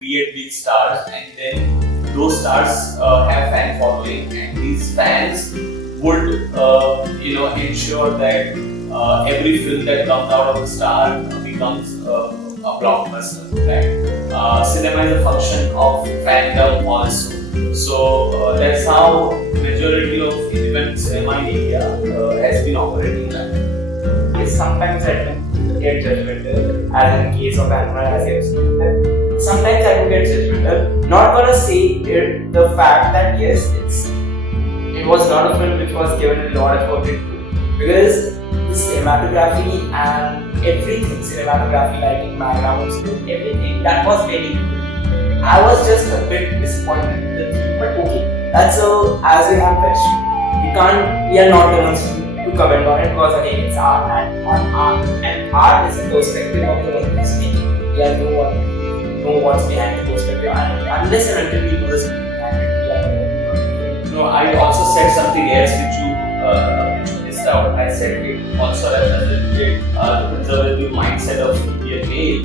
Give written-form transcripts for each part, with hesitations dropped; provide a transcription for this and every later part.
create big stars, and then those stars have fan following, and these fans would ensure that every film that comes out of the star becomes a blockbuster. Right? Cinema is a function of fandom also. So that's how the majority of independent cinema in India has been operating. Right? Yes, sometimes I do get judgmental, as in case of Anwar, as you have seen. Sometimes I do get judgmental. Not gonna say the fact that yes, it was not a film which was given a lot of effort into, because the cinematography and everything, cinematography, lighting, background, everything, that was very good. I was just a bit disappointed with the theme, but okay, that's as we have touched. We are not the ones to comment on it, because again, it's art, and art is the perspective of the one who's making. We are no one know what's behind the perspective, and unless and until we know the story behind it, we are not. No, I also said something else which you missed out. I said it also represented the conservative mindset of Indian male.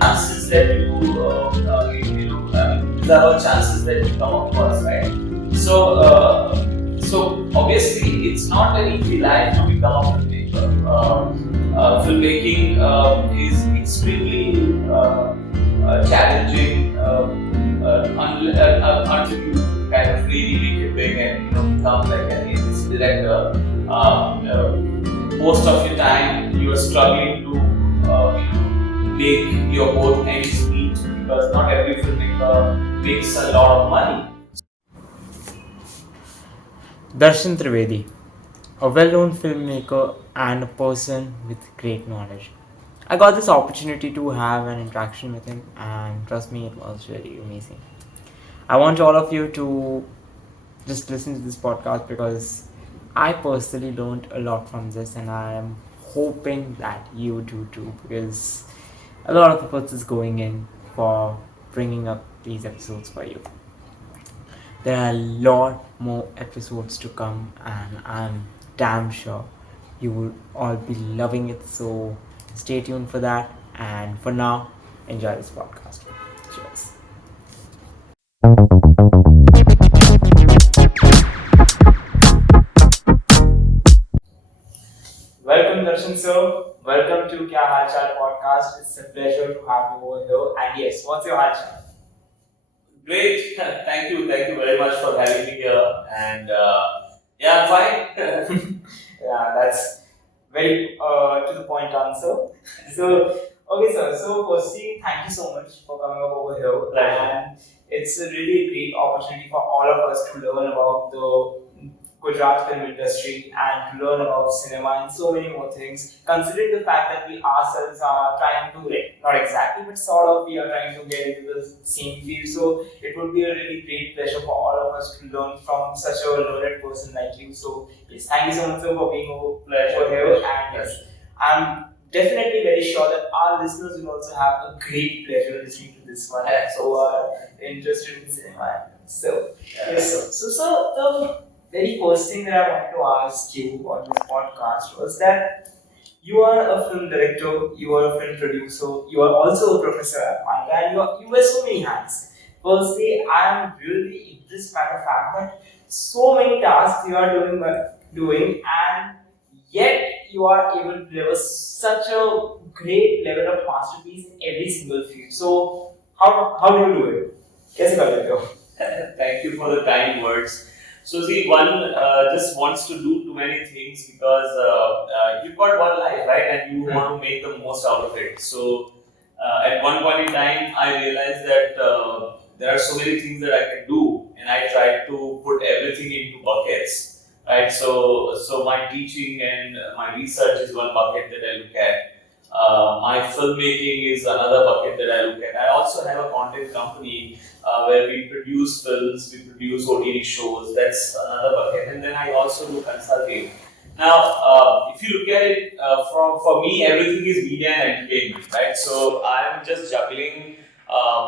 Chances that these are all chances that you come across, right? So obviously it's not an easy life to become a filmmaker. Filmmaking is extremely challenging until you kind of really make it big and become like an artist director. Most of your time you are struggling to make your both ends meet, because not every filmmaker makes a lot of money. Darshan Trivedi, a well-known filmmaker and a person with great knowledge. I got this opportunity to have an interaction with him, and trust me, it was really amazing. I want all of you to just listen to this podcast, because I personally learned a lot from this, and I am hoping that you do too, because a lot of effort is going in for bringing up these episodes for you. There are a lot more episodes to come, and I'm damn sure you will all be loving it. So stay tuned for that, and for now, enjoy this podcast. Cheers. Welcome, Darshan sir. Welcome to Kya Haal Chaal podcast. It's a pleasure to have you over here. And yes, what's your Haal Chaal? Great, thank you very much for having me here. And yeah, I'm fine. Yeah, that's very to the point answer. So, okay, sir. So, firstly, thank you so much for coming up over here. Pleasure. And it's a really great opportunity for all of us to learn about the Gujarati film industry and to learn about cinema and so many more things. Considering the fact that we ourselves are trying to, like, not exactly, but sort of, we are trying to get into the same field. So, it would be a really great pleasure for all of us to learn from such a learned person like you. So, yes, thank you so much, sir, for being over here. And yes, I'm definitely very sure that our listeners will also have a great pleasure listening to this one. So, are interested in cinema. So, yes, sir. So, the very first thing that I wanted to ask you on this podcast was that you are a film director, you are a film producer, you are also a professor at MICA, and you wear so many hats. Firstly, I am really impressed by the fact that so many tasks you are doing, and yet you are able to deliver such a great level of masterpiece in every single field. So, how do you do it? कैसे कर लेते हो? Thank you for the kind words. So see, one just wants to do too many things, because you've got one life, right? And you want to make the most out of it. So at one point in time, I realized that there are so many things that I can do, and I tried to put everything into buckets, right? So my teaching and my research is one bucket that I look at. My filmmaking is another bucket that I look at. I also have a content company where we produce films, we produce OTT shows. That's another bucket. And then I also do consulting. Now, if you look at it for me, everything is media and entertainment, right? So I'm just juggling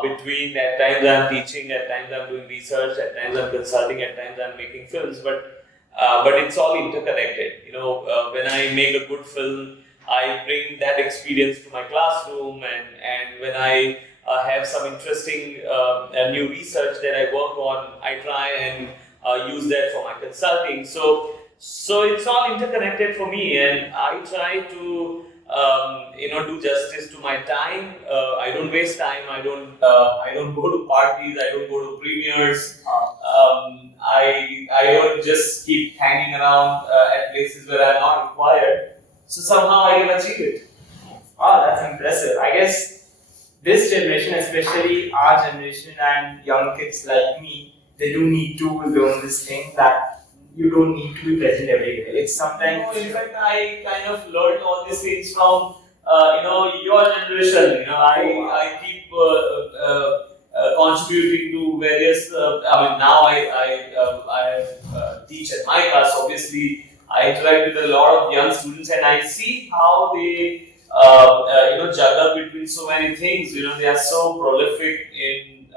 between, at times I'm teaching, at times I'm doing research, at times I'm consulting, at times I'm making films. But it's all interconnected. When I make a good film, I bring that experience to my classroom, and when I have some interesting new research that I work on, I try and use that for my consulting. So it's all interconnected for me, and I try to do justice to my time. I don't waste time. I don't go to parties. I don't go to premieres. I don't just keep hanging around at places where I'm not required. So somehow I can achieve it. Wow, that's impressive. I guess this generation, especially our generation and young kids like me, they do need to learn this thing that you don't need to be present every day. It's sometimes. In fact, I kind of learned all these things from your generation. I keep contributing to various. Now I teach at MICA, so obviously I interact with a lot of young students, and I see how they juggle between so many things. They are so prolific in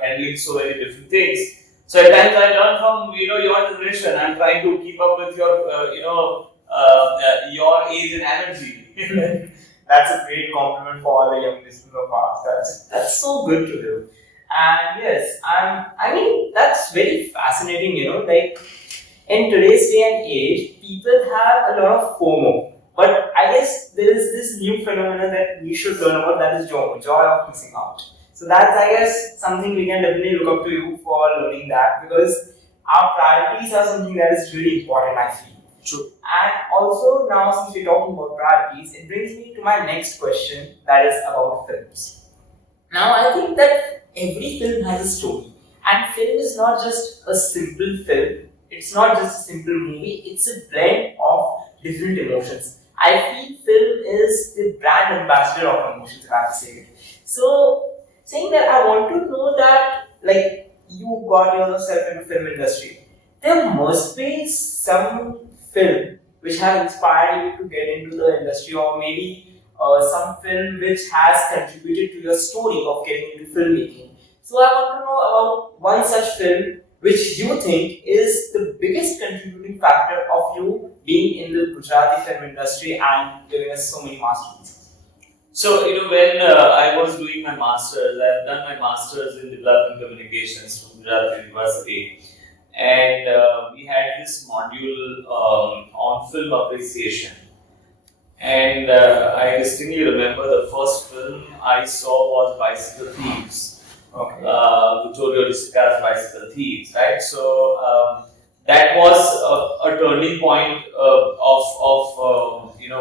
handling so many different things. So at times I learn from your generation. I'm trying to keep up with your age and energy. That's a great compliment for all the young listeners of ours. That's so good to do. And yes, I mean that's very fascinating. Like in today's day and age, people have a lot of FOMO. But I guess there is this new phenomenon that we should learn about, that is joy of missing out. So that's, I guess, something we can definitely look up to you for learning that, because our priorities are something that is really important, I feel. True. And also now, since we're talking about priorities, it brings me to my next question, that is about films. Now I think that every film has a story, and film is not just a simple film, it's not just a simple movie, it's a blend of different emotions. I feel film is the brand ambassador of emotions, if I have to say it. So, saying that, I want to know that, like, you got yourself in the film industry. There must be some film which have inspired you to get into the industry, or maybe some film which has contributed to your story of getting into filmmaking. So, I want to know about one such film which you think is the biggest contributing factor of you being in the Gujarati film industry and giving us so many masterpieces. So, when I was doing my master's, I've done my master's in development communications from Gujarati University, and we had this module on film appreciation. And I distinctly remember the first film I saw was Bicycle Thieves. Okay. Vittorio Sica's Bicycle Thieves, right? So that was a turning point of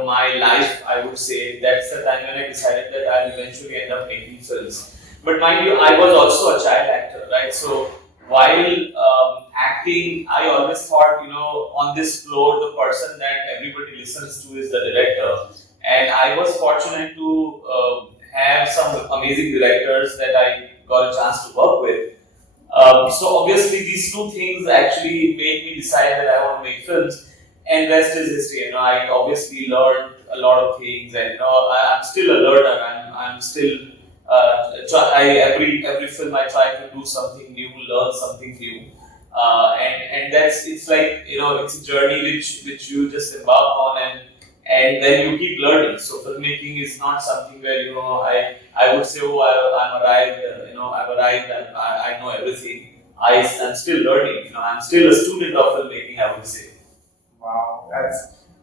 my life. I would say that's the time when I decided that I'll eventually end up making films. But mind you, I was also a child actor, right? So while acting, I always thought, on this floor, the person that everybody listens to is the director. And I was fortunate to have some amazing directors that I got a chance to work with. So obviously these two things actually made me decide that I want to make films, and rest is history. I obviously learned a lot of things, and I'm still a learner. I'm still every film I try to do something new, learn something new, and it's like it's a journey which you just embark on, and then you keep learning. So filmmaking is not something where I would say, oh, I'm arrived, I've arrived and I know everything. I'm still learning. I'm still a student of filmmaking, I would say. Wow,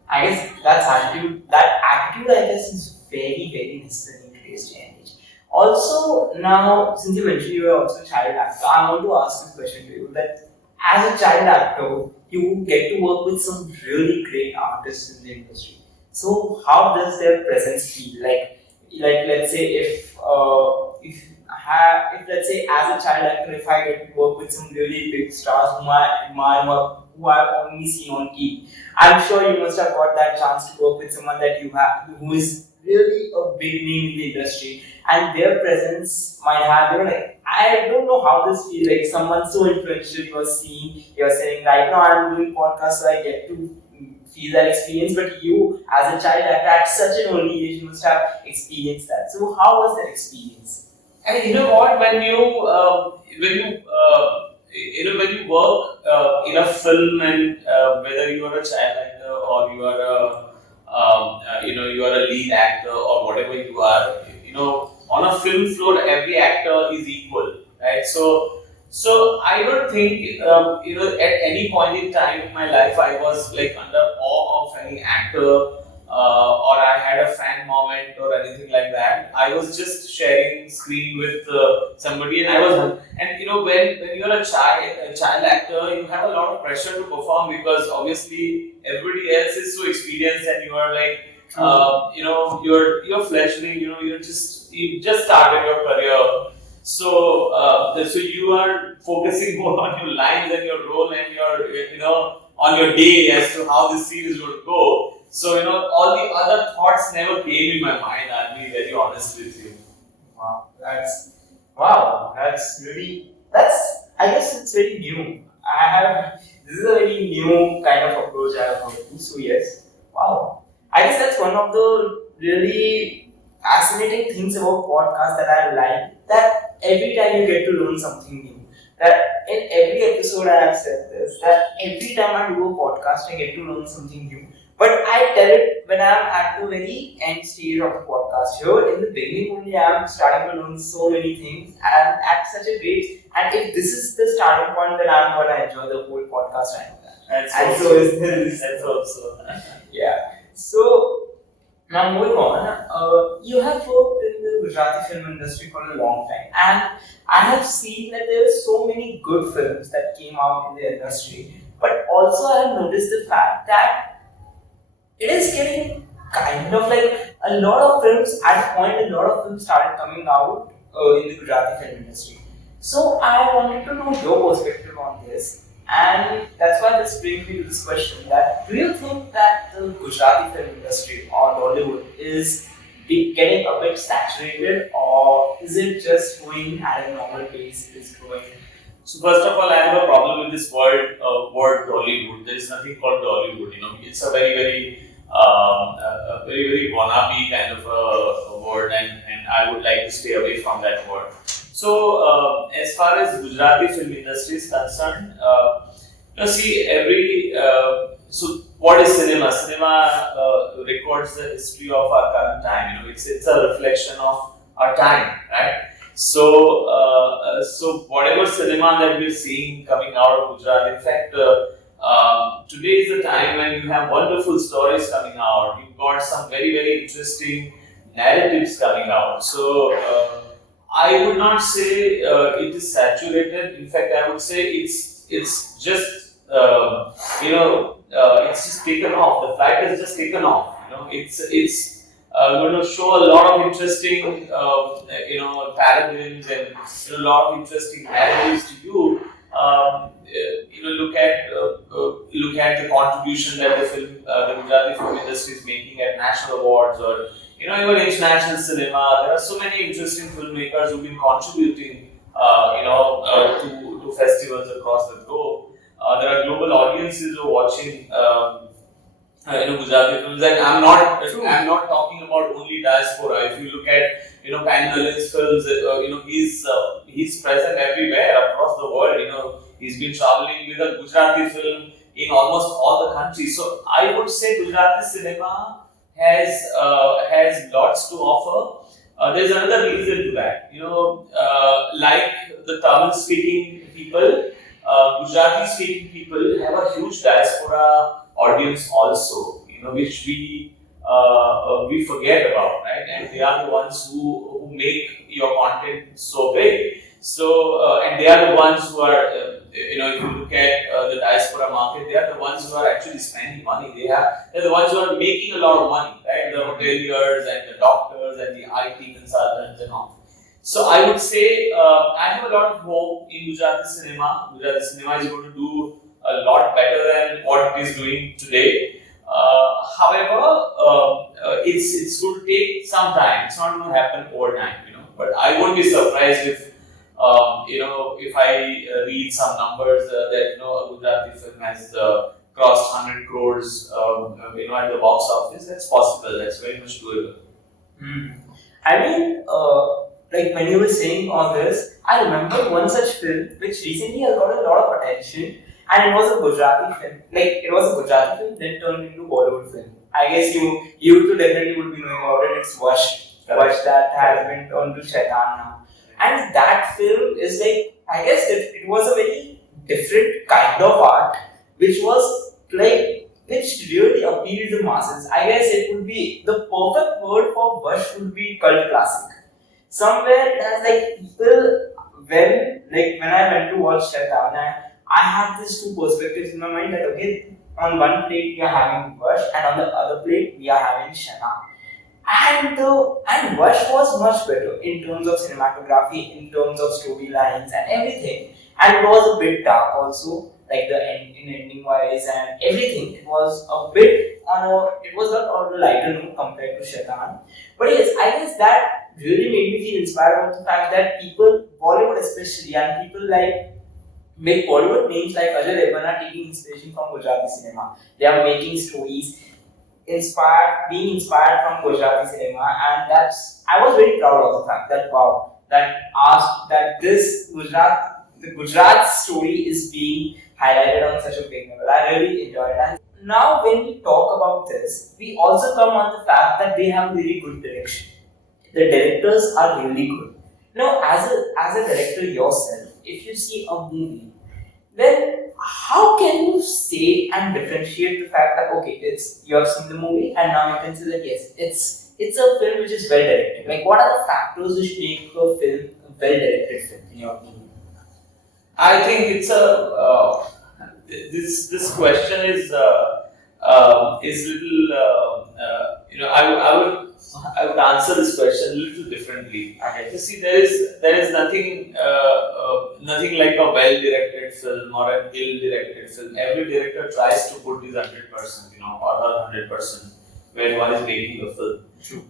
I guess that's attitude. That attitude, I guess, is very, very necessary in today's day and age. Also, now since you mentioned you are also a child actor, I want to ask this question to you: that as a child actor, you get to work with some really great artists in the industry. So how does their presence feel? Like let's say if let's say as a child actor, if I get to work with some really big stars whom I admire, who I've only seen on TV, I'm sure you must have got that chance to work with someone that you have who is really a big name in the industry, and their presence might have I don't know how this feels, like someone so influential you're saying right now I'm doing podcasts, so I get to feel that experience, but you as a child actor at such an early age must have experienced that. So how was that experience? And you know what, when you work in a film, and whether you are a child actor or you are a lead actor or whatever you are, on a film floor, every actor is equal, right? So I don't think at any point in time in my life I was like under awe of any actor or I had a fan moment or anything like that. I was just sharing screen with somebody, and I was, and when you're a child actor, you have a lot of pressure to perform because obviously everybody else is so experienced, and you are like, you're fledgling, you just started your career. So you are focusing more on your lines and your role and your on your day as to how this scene is going to go. So all the other thoughts never came in my mind. I'll be very honest with you. That's really, I guess it's very new. This is a very new kind of approach I have heard too. So yes, wow. I guess that's one of the really fascinating things about podcasts that I like. That every time you get to learn something new. That in every episode I have said this. That every time I do a podcast, I get to learn something new. But I tell it when I'm at the very end stage of the podcast. Here in the beginning only, I'm starting to learn so many things, and at such a great. And if this is the starting point, then I'm gonna enjoy the whole podcast. I know that. And so is this. Let's hope so. Yeah. So now moving on, you have worked in the Gujarati film industry for a long time, and I have seen that there are so many good films that came out in the industry. But also, I have noticed the fact that it is getting kind of like a lot of films. At a point, a lot of films started coming out in the Gujarati film industry. So I wanted to know your perspective on this, and that's why this brings me to this question: that do you think that the Gujarati film industry or Bollywood is getting a bit saturated, or is it just going at a normal pace? Is growing? So first of all, I have a problem with this word Dollywood. There is nothing called Dollywood. It's a very wannabe kind of a word, and I would like to stay away from that word. So as far as Gujarati film industry is concerned, so what is cinema? Cinema records the history of our current time. It's a reflection of our time, right? So whatever cinema that we're seeing coming out of Gujarat, in fact, today is the time when you have wonderful stories coming out. You've got some very, very interesting narratives coming out. So I would not say it is saturated. In fact, I would say it's just it's just taken off. The flight has just taken off. It's going to show a lot of interesting, paradigms and a lot of interesting narratives to you. Look at the contribution that the Gujarati film industry is making at national awards or even international cinema. There are so many interesting filmmakers who've been contributing, to festivals across the globe. There are global audiences who are watching. Gujarati films, and I'm not talking about only diaspora. If you look at Pan-Malay's films, he's present everywhere across the world. He's been traveling with a Gujarati film in almost all the countries. So I would say Gujarati cinema has lots to offer. There's another reason to that. Like the Tamil-speaking people, Gujarati-speaking people have a huge diaspora audience also, which we forget about, right? And they are the ones who make your content so big. So and they are the ones who are, if you look at the diaspora market, they are the ones who are actually spending money. They're the ones who are making a lot of money, right? The hoteliers and the doctors and the IT consultants and all. So I would say I have a lot of hope in Gujarati cinema. Gujarati cinema is going to do a lot better than what it is doing today. However, it's going to take some time. It's not going to happen overnight, But I won't be surprised if I read some numbers that a Gujarati film has crossed 100 crores, at the box office. That's possible. That's very much doable. I mean, like when you were saying all this, I remember one such film which recently has got a lot of attention, and it was a Gujarati film. Like it was a Gujarati film, then turned into Bollywood film. I guess you two definitely would be knowing about it. It's Wash. Vash that has been turned to Shaitan now. And that film is like, I guess it was a very different kind of art, which was like, which really appealed to masses. I guess it would be, the perfect word for Vash would be cult classic. Somewhere it has like people, when I went to watch Shaitan, I had these two perspectives in my mind that okay, on one plate we are having Vash and on the other plate we are having Shaitan. And Vash was much better in terms of cinematography, in terms of storylines and everything. And it was a bit dark also, like in ending wise and everything. It was a bit it was not on a lighter note compared to Shaitan. But yes, I guess that really made me feel inspired about the fact that people, Bollywood especially, and people like make Bollywood names like Ajay Devgn are taking inspiration from Gujarati cinema. They are making stories being inspired from Gujarati cinema, and I was very proud of the fact that wow, that this the Gujarat story is being highlighted on such a big level. I really enjoyed it. And now, when we talk about this, we also come on the fact that they have really good direction. The directors are really good. Now, as a director yourself, if you see a movie, then how can you say and differentiate the fact that okay, you have seen the movie and now you can say that yes, it's a film which is well directed. Like, what are the factors which make a film a well directed film in your opinion? I think it's this question is little I would answer this question a little differently. Okay. You see, there is nothing like a well directed film or an ill directed film. Every director tries to put his 100%, or her 100% when one is making a film. True.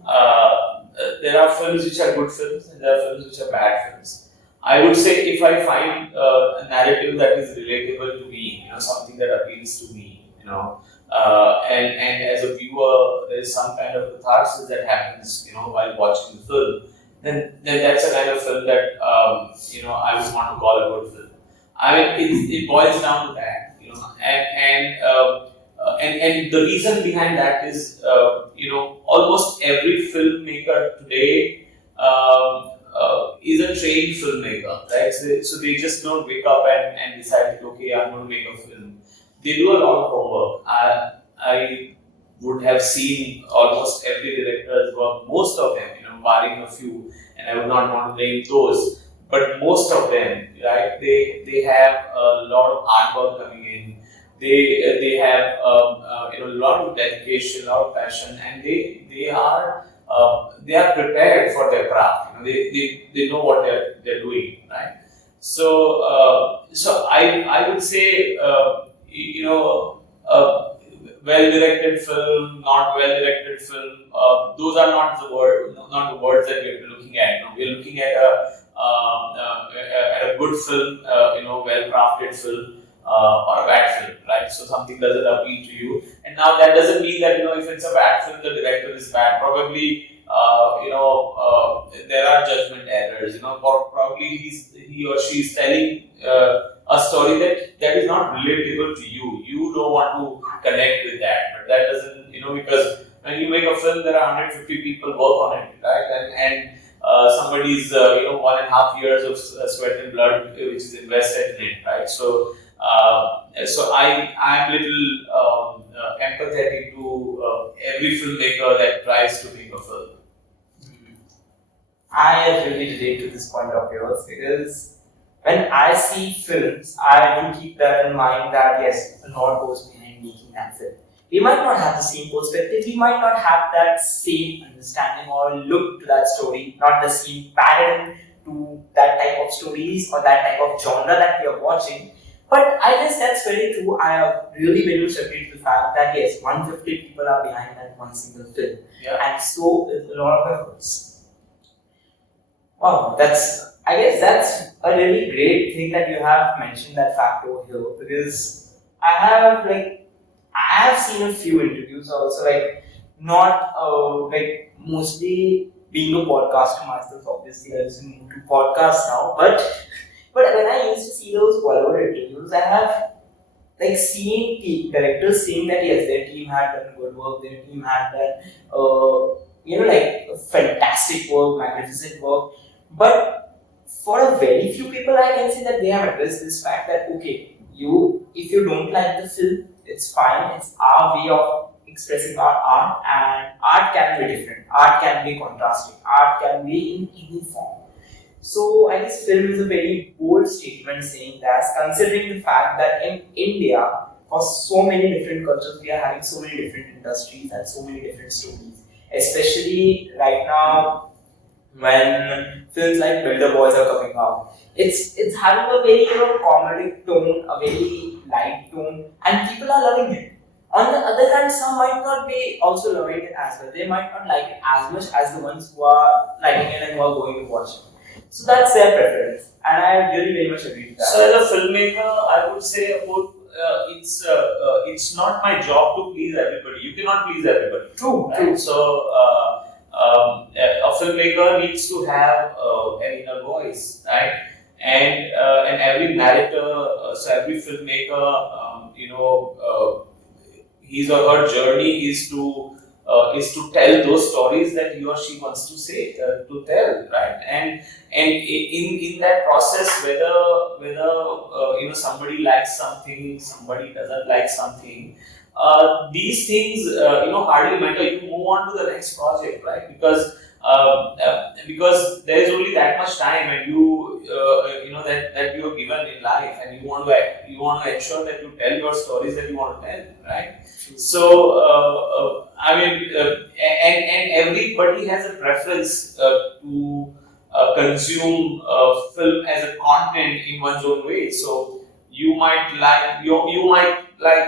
There are films which are good films and there are films which are bad films. I would say if I find a narrative that is relatable to me, something that appeals to me, and as a viewer there is some kind of catharsis that happens, while watching the film, then that's a kind of film that I would want to call a good film. I mean, it boils down to that, and the reason behind that is, almost every filmmaker today is a trained filmmaker, right? So they just don't wake up and decide, okay, I'm going to make a film. They do a lot of homework. I would have seen almost every director's work, most of them, barring a few, and I would not want to name those, but most of them, right? They have a lot of hard work coming in. They have a lot of dedication, a lot of passion, and they are prepared for their craft. They know what they're doing, right? So I would say well directed film, not well directed film. Those are not the words that we're looking at. We're looking at a good film, well crafted film. Or a bad film, right? So something doesn't appeal to you, and now that doesn't mean that if it's a bad film, the director is bad. Probably, there are judgment errors. Probably he or she is telling a story that is not relatable to you. You don't want to connect with that, but that doesn't, because when you make a film, there are 150 people work on it, right? And somebody's 1.5 years of sweat and blood which is invested in it, right? So I'm little empathetic to every filmmaker that tries to make a film. I really relate to this point of yours because when I see films, I do keep that in mind that yes, a lot goes behind making that film. We might not have the same perspective, we might not have that same understanding or look to that story, not the same pattern to that type of stories or that type of genre that we are watching. But I guess that's very true. I have really very much agreed to the fact that yes, 150 people are behind that one single film. Yeah. And so is a lot of efforts. Wow, I guess that's a really great thing that you have mentioned that fact over here because I have seen a few interviews also, not mostly being a podcaster myself, obviously I listen to podcasts now, but when I used to see those Bollywood interviews, I have seen directors saying that yes, their team had done good work, their team had done like fantastic work, magnificent work. But for a very few people, I can say that they have addressed this fact that okay, if you don't like the film, it's fine. It's our way of expressing our art, and art can be different. Art can be contrasting. Art can be in any form. So I guess film is a very bold statement saying that, considering the fact that in India, for so many different cultures, we are having so many different industries and so many different stories. Especially right now, when films like Builder Boys are coming out, it's having a very comedic tone, a very light tone, and people are loving it. On the other hand, some might not be also loving it as well. They might not like it as much as the ones who are liking it and who are going to watch it. So that's their preference, and I really very much agree with that. So as a filmmaker, I would say about it's not my job to please everybody. You cannot please everybody. True. Right? True. So a filmmaker needs to have an inner voice, right? And every narrator, so every filmmaker, his or her journey is to tell those stories that he or she wants to say to tell, right? And in that process, whether somebody likes something, somebody doesn't like something, these things hardly matter. You move on to the next project, right? Because there is only that much time, and that you are given in life, and you want to ensure that you tell your stories that you want to tell, right? So and everybody has a preference to consume film as a content in one's own way. So you might like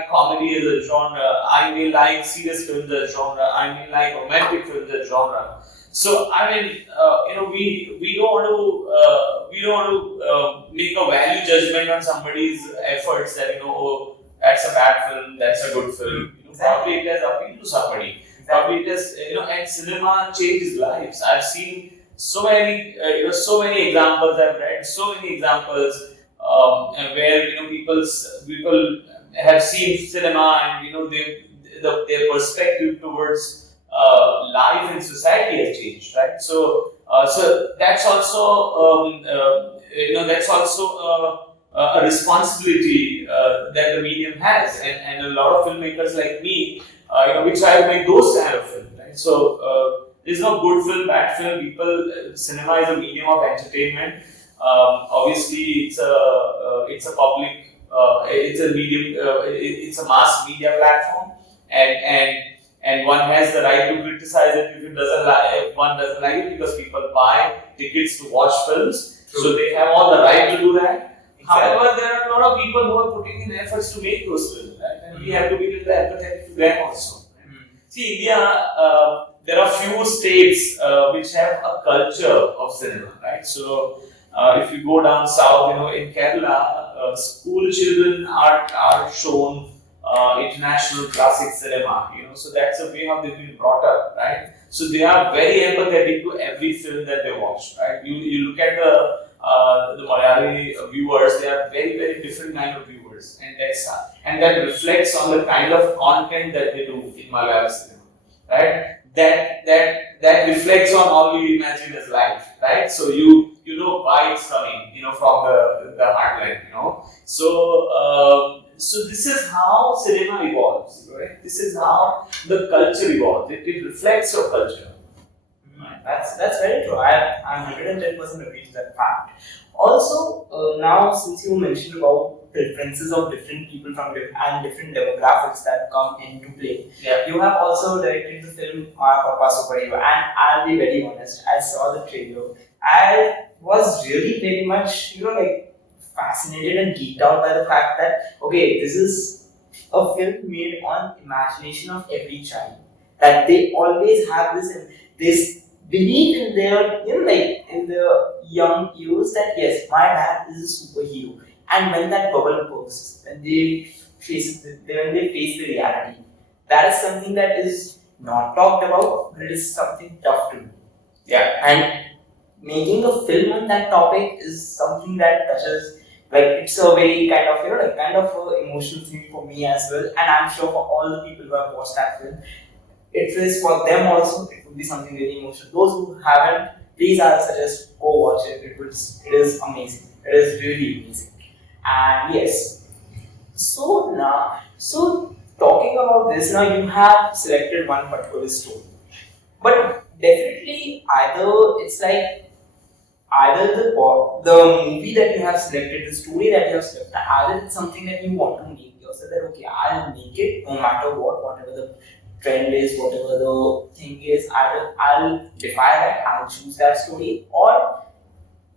comedy as a genre. I may like serious films as a genre. I may like romantic films as a genre. So we don't want to make a value judgment on somebody's efforts that that's a bad film, that's a good film. Probably it has appealed to somebody. Probably it has and cinema changes lives. I've seen so many examples. I've read so many examples where people have seen cinema, and their perspective towards life and society has changed, right? So that's also a responsibility that the medium has, and a lot of filmmakers like me, we try to make those kind of films, right? So there's no good film, bad film. Cinema is a medium of entertainment. Obviously, it's a public, it's a medium, it's a mass media platform, and one has the right to criticize it if one doesn't like it, because people buy tickets to watch films. True. So they have all the right to do that. Exactly. However, there are a lot of people who are putting in efforts to make those films, right? And we have to be a little empathetic to them also. See, India, there are few states which have a culture of cinema, right? So if you go down south, in Kerala, school children are shown international classic cinema, so that's the way how they've been brought up, right? So they are very empathetic to every film that they watch, right? You look at the Malayali viewers; they are very, very different kind of viewers, and that reflects on the kind of content that they do in Malayali cinema, right? That reflects on all you imagine as life, right? So you know why it's coming, from the heartland, So this is how cinema evolves, right? This is how the culture evolves. It reflects your culture. That's very true. I'm 110% agree to that fact. Also, now since you mentioned about preferences of different people and different demographics that come into play, you have also directed the film Pappa Superhero, and I'll be very honest, I saw the trailer. I was really very much, fascinated and geeked out by the fact that okay, this is a film made on imagination of every child. That they always have this belief in their in the young youth that yes, my dad is a superhero. And when that bubble bursts, when they face the reality, that is something that is not talked about, but it is something tough to do. Yeah. And making a film on that topic is something that touches. It's a very kind of emotional thing for me as well, and I'm sure for all the people who have watched that film. it is for them also. It would be something really emotional. Those who haven't, please, I suggest go watch it. It is amazing. It is really amazing. And yes, so talking about this now, you have selected one particular story, but definitely either the movie that you have selected, the story that you have selected, either it's something that you want to make yourself, that okay, I'll make it no matter what, whatever the trend is, whatever the thing is, either I'll define it, I'll choose that story, or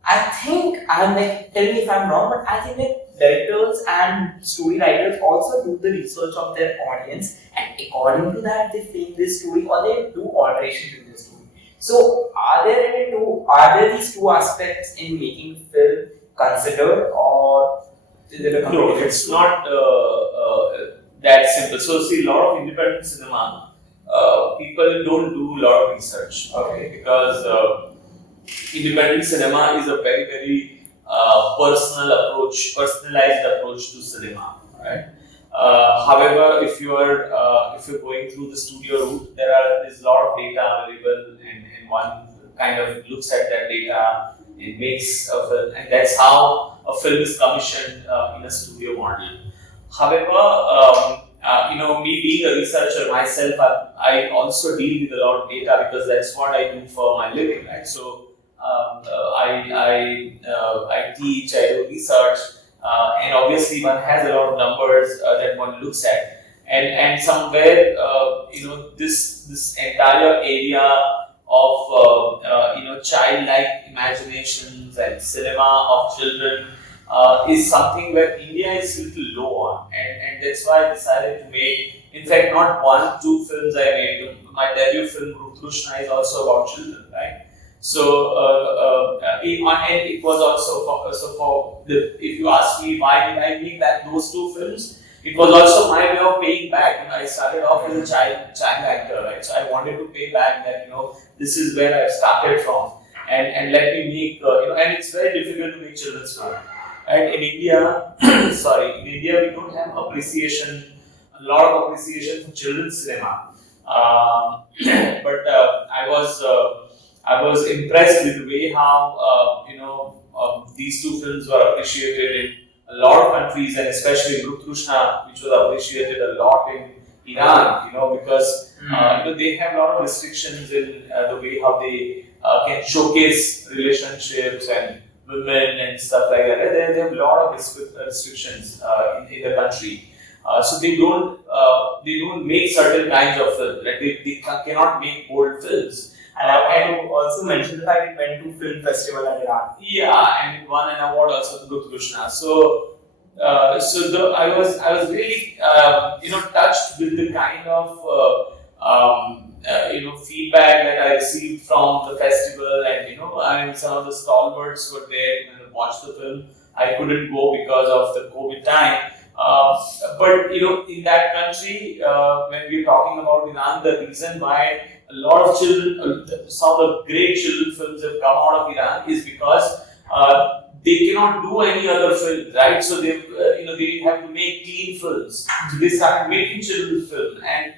I think I'm like, tell me if I'm wrong, but I think that directors and story writers also do the research of their audience, and according to that they frame this story or they do alterations in the story. So are there these two aspects in making film considered, or is it a No, it's not that simple. So see, a lot of independent cinema, people don't do a lot of research. Okay. Because independent cinema is a very, very personalized approach to cinema, right? However, if you're going through the studio route, there's a lot of data available, and one kind of looks at that data, it makes a film, and that's how a film is commissioned in a studio model. However, me being a researcher myself, I also deal with a lot of data because that's what I do for my living, right? So I teach, I do research, and obviously one has a lot of numbers that one looks at, and somewhere this entire area of childlike imaginations and cinema of children is something where India is a little low on, and that's why I decided to make, in fact, not one, two films I made. My debut film Mrugtrushna is also about children, right? So and it was also for if you ask me why did I make those two films, it was also my way of paying back. I started off as a child actor, right? So I wanted to pay back that this is where I started from, and let me make and it's very difficult to make children's film. And in India, in India we don't have a lot of appreciation for children's cinema. But I was impressed with the way how these two films were appreciated in a lot of countries, and especially Mrugtrushna, which was appreciated a lot in Iran. Because they have a lot of restrictions in the way how they can showcase relationships and women and stuff like that. They have a lot of restrictions in the country. So they don't make certain kinds of films. Like they cannot make bold films. And I want to also mention the fact it went to film festival at Iran. Yeah, and it won an award also to Mrugtrushna. So I was really touched with the kind of feedback that I received from the festival, and some of the stalwarts were there and watched the film. I couldn't go because of the COVID time. But in that country, when we're talking about Iran, the reason why a lot of children, some of the great children films have come out of Iran is because they cannot do any other film, right? So they have to make clean films. So they started making children's film, and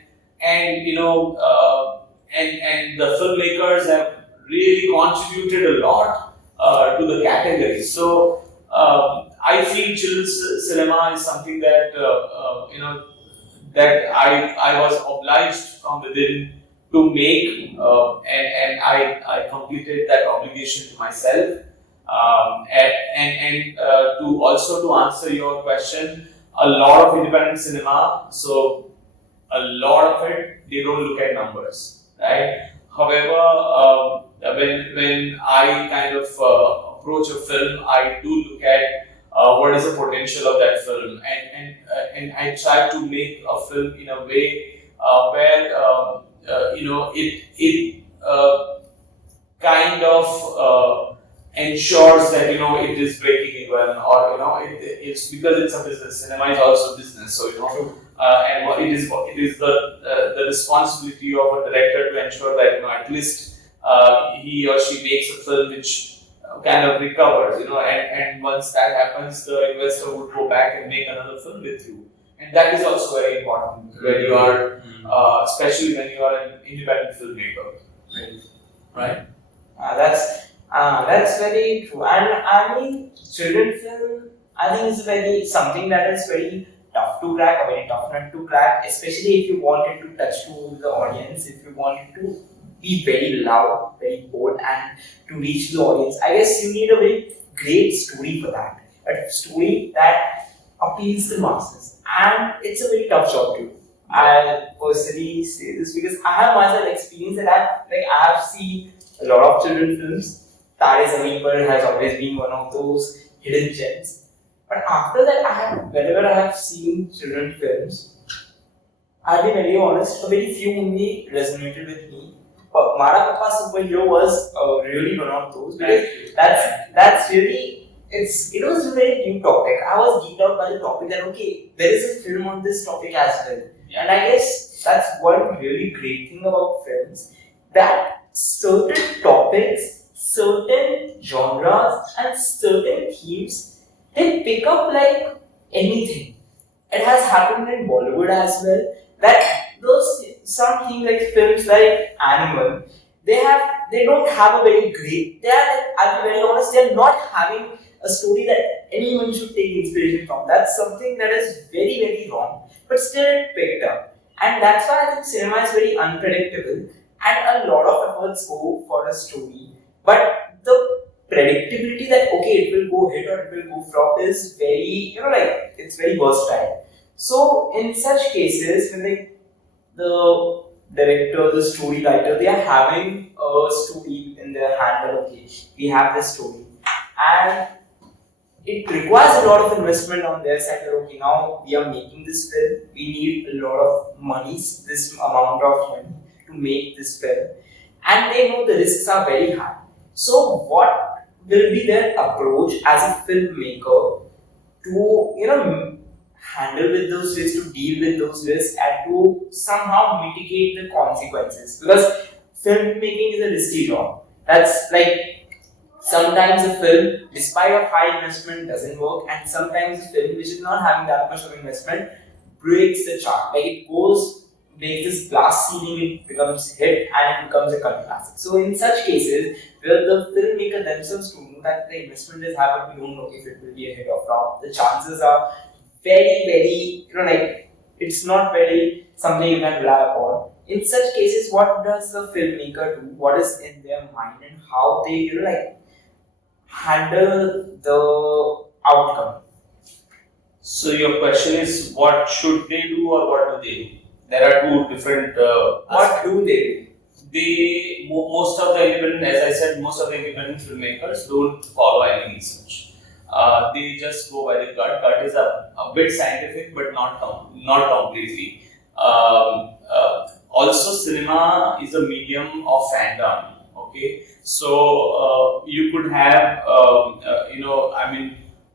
the filmmakers have really contributed a lot to the category. So I feel children's cinema is something that that I was obliged from within to make, and I completed that obligation to myself. And to also to answer your question, a lot of independent cinema, so a lot of it, they don't look at numbers, right? However, when I kind of approach a film, I do look at what is the potential of that film, and I try to make a film in a way where it kind of ensures that it is breaking even, or it's because it's a business. Cinema is also business, so and it is the responsibility of a director to ensure that at least he or she makes a film which kind of recovers, and once that happens, the investor would go back and make another film with you, and that is also very important when you are, especially when you are an independent filmmaker. Right. That's very true. And I mean, children film, I think is very something that is very tough to crack, a very tough nut to crack, especially if you wanted to touch to the audience, if you wanted to be very loud, very bold, and to reach the audience. I guess you need a very great story for that. A story that appeals to masses. And it's a very tough job to do. I personally say this because I have myself experienced that I have seen a lot of children films. Tare Zameen Par has always been one of those hidden gems. But after that, whenever I have seen children films, I'll be very honest, a very few only resonated with me. But Pappa Superhero was really one of those because that's really it was a very new topic. I was geeked out by the topic that okay, there is a film on this topic as well. And I guess that's one really great thing about films, that certain topics, certain genres, and certain themes, they pick up like anything. It has happened in Bollywood as well. That those some things like films like Animal, they don't have a very great. They are like, I'll be very honest, they are not having a story that anyone should take inspiration from. That's something that is very very wrong, but still it picked up. And that's why I think cinema is very unpredictable and a lot of efforts go for a story. But the predictability that okay, it will go hit or it will go flop is very, it's very versatile. So in such cases, when the director, the story writer, they are having a story in their hand that okay, we have this story. And it requires a lot of investment on their side that okay, now we are making this film, we need a lot of monies, this amount of money to make this film. And they know the risks are very high. So what will be their approach as a filmmaker to handle with those risks, to deal with those risks, and to somehow mitigate the consequences? Because filmmaking is a risky job. That's like sometimes a film, despite of high investment, doesn't work, and sometimes a film which is not having that much of investment breaks the chart. Like it breaks this glass ceiling, it becomes hit and it becomes a cult classic. So in such cases, where the filmmaker themselves don't know that the investment is happening, we don't know if it will be a hit or flop. The chances are very, very, it's not very something you can rely upon. In such cases, what does the filmmaker do? What is in their mind and how they, handle the outcome? So your question is, what should they do or what do they do? There are two different. What do they do? Most of the independent, as I said, most of the independent filmmakers don't follow any research. They just go by the gut. Gut is a bit scientific, but not completely. Also, cinema is a medium of fandom. Okay, so you could have,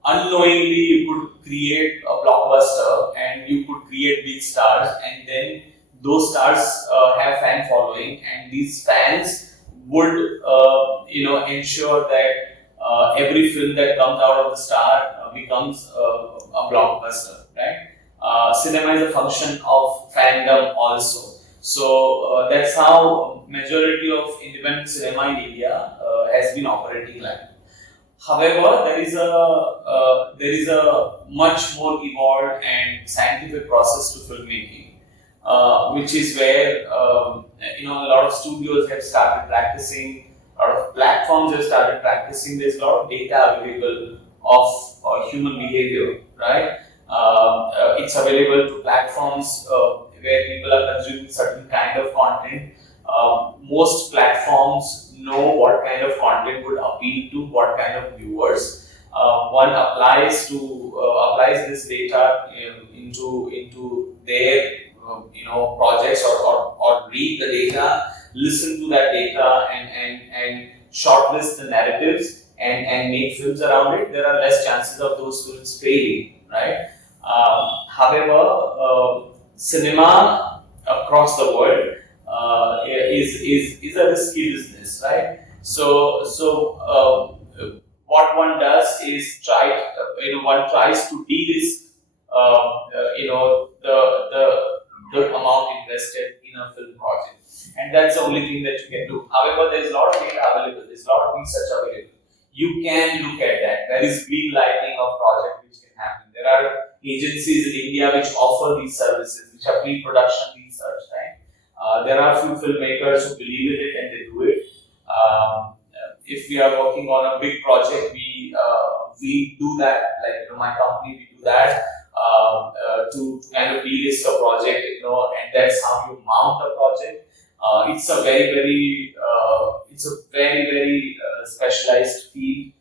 unknowingly you could create a blockbuster and you could create big stars, and then those stars have fan following, and these fans would, ensure that every film that comes out of the star becomes a blockbuster, right? Cinema is a function of fandom also. So that's how majority of independent cinema in India has been operating like. However, there is a much more evolved and scientific process to filmmaking, which is where a lot of studios have started practicing, a lot of platforms have started practicing. There's a lot of data available of human behavior, right? It's available to platforms where people are consuming certain kind of content. Most platforms know what kind of content would appeal to what kind of viewers. One applies this data into their projects or read the data, listen to that data and shortlist the narratives and make films around it. There are less chances of those films failing, right? However, cinema across the world is a risky business, right? So what one does is one tries to de-risk the amount invested in a film project, and that's the only thing that you can do. However, there's a lot of data available, there's a lot of research available. You can look at that. There is green lighting of project which can happen. There are agencies in India which offer these services, which are pre-production research, right? There are few filmmakers who believe in it and they do it. If we are working on a big project, we do that. Like my company, we do that to kind of de-risk a project, and that's how you mount a project. It's a very specialized field,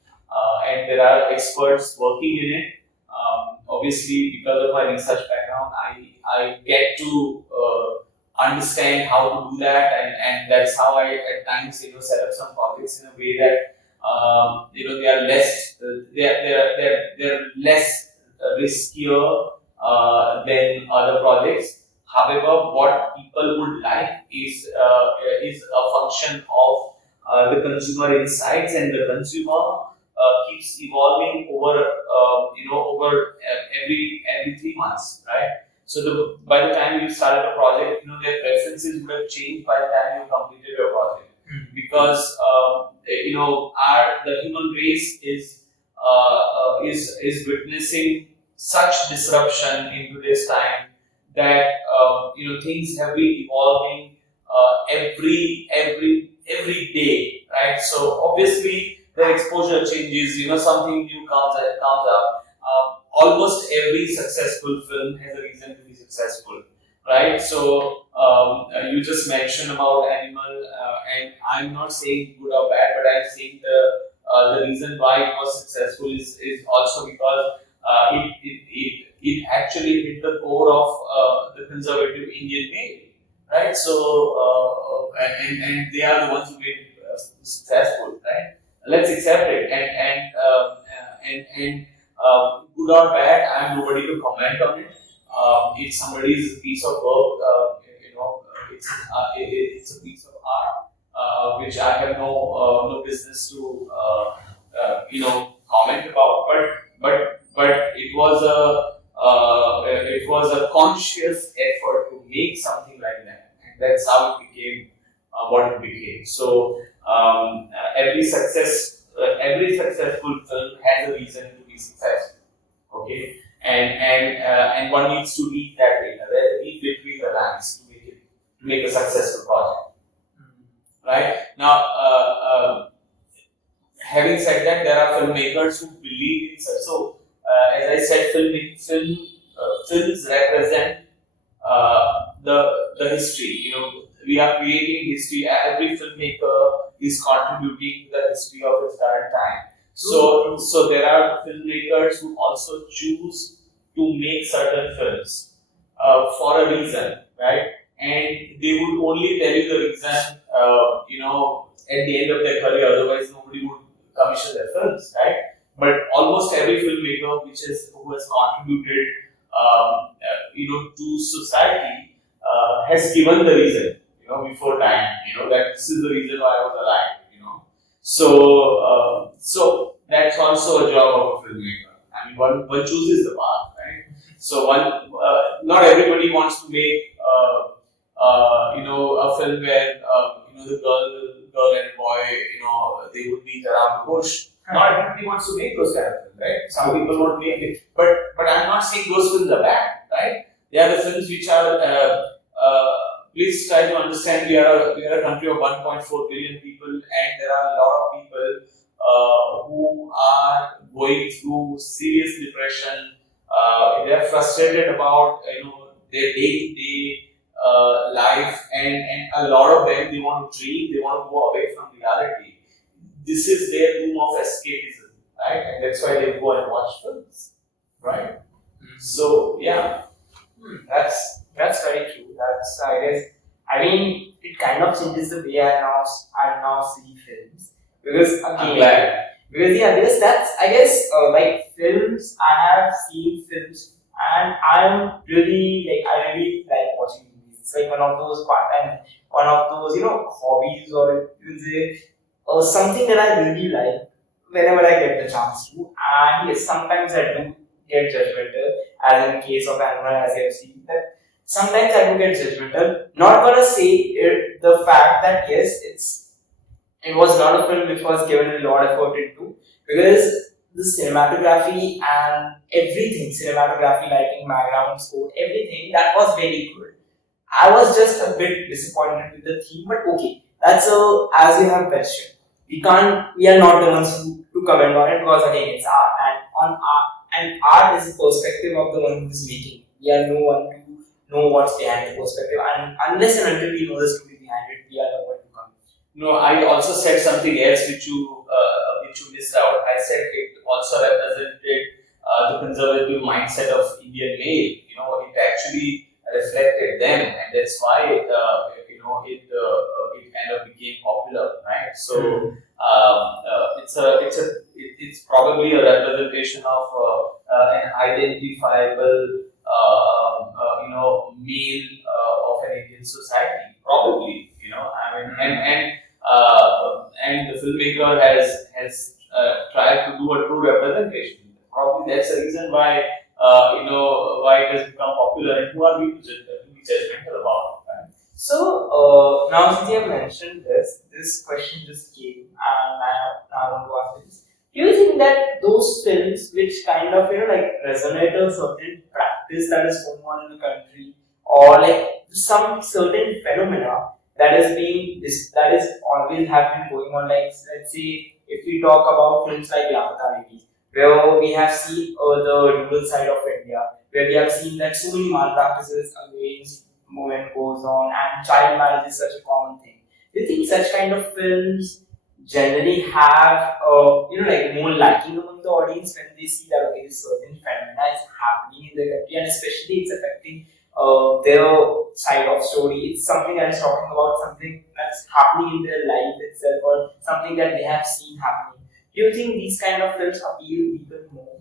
and there are experts working in it. Obviously, because of my research background, I get to understand how to do that, and that's how I at times set up some projects in a way that they are less riskier than other projects. However, what people would like is a function of the consumer insights, and the consumer keeps evolving over every 3 months, right? So by the time you started a project, their preferences would have changed by the time you completed your project, because the human race is witnessing such disruption in today's time that things have been evolving every day, right? So obviously their exposure changes. Something new comes up. Almost every successful film has a reason to be successful, right? So you just mentioned about Animal, and I'm not saying good or bad, but I'm saying the reason why it was successful is also because it actually hit the core of the conservative Indian male, right? So and they are the ones who made it successful, right? Let's accept it, and good or bad, I'm nobody to comment on it. It's somebody's piece of work, it's a piece of art, which I have no business to comment about. But it was a conscious effort to make something like that, and that's how it became what it became. So every successful film has a reason to be successful. Okay, and one needs to read that data, read between the lines to make a successful project. Right now, having said that, there are filmmakers who believe in such. So, as I said, films represent the history. We are creating history. Every filmmaker is contributing to the history of its current time. So there are filmmakers who also choose to make certain films for a reason, right? And they would only tell you the reason, at the end of their career. Otherwise, nobody would commission their films, right? But almost every filmmaker who has contributed, to society, has given the reason, before time, that this is the reason why I was alive, So that's also a job of a filmmaker. I mean, one chooses the path, right? So not everybody wants to make, a film where, the girl and boy, they would meet around the bush. Not everybody wants to make those kind of films, right? Some people want to make it, but I'm not saying those films are bad, right? They are the films which are. Please try to understand we are a country of 1.4 billion people, and there are a lot of people who are going through serious depression. They are frustrated about their day-to-day life, and a lot of them, they want to dream, they want to go away from reality. This is their room of escapism, right? And that's why they go and watch films, right? So yeah, That's very true. I mean, it kind of changes the way I now see films, because again, I'm glad. because that's like films. I have seen films, and I really like watching movies. It's like one of those hobbies, or you can say, something that I really like whenever I get the chance to. And yes, sometimes I do get judgmental, as in case of Animal, as you have seen, that sometimes I do get judgmental. Not gonna say the fact that yes, it was not a film which was given a lot of effort into, because the cinematography and everything, cinematography, lighting, background score, everything that was very good. I was just a bit disappointed with the theme, but okay, that's as you have mentioned. We are not the ones to comment on it, because again, it's art, and on art, and art is the perspective of the one who is making. We are no one to know what's behind the perspective, and unless and until we know the story behind it, we are no one to comment. No, I also said something else which you missed out. I said it also represented the conservative mindset of Indian male. It actually reflected them, and that's why it kind of became popular, right? So it's probably a representation of an identifiable male of an Indian society, probably. I mean, and the filmmaker has tried to do a true representation. Probably that's the reason why why it has become popular, and who are we to be judgmental about it, right? So now since you have mentioned this question just came, and I want to ask this. Do you think that those films which kind of resonate a certain practice that is going on in the country, or like some certain phenomena that is always have been going on, like let's say if we talk about films like Lapata Ladies, where we have seen the rural side of India, where we have seen that so many malpractices against women goes on, and child marriage is such a common thing. Do you think such kind of films generally have more liking among the audience when they see that okay, this certain phenomena is happening in the country, and especially it's affecting their side of story? It's something that is talking about something that's happening in their life itself, or something that they have seen happening. Do you think these kind of films appeal people more?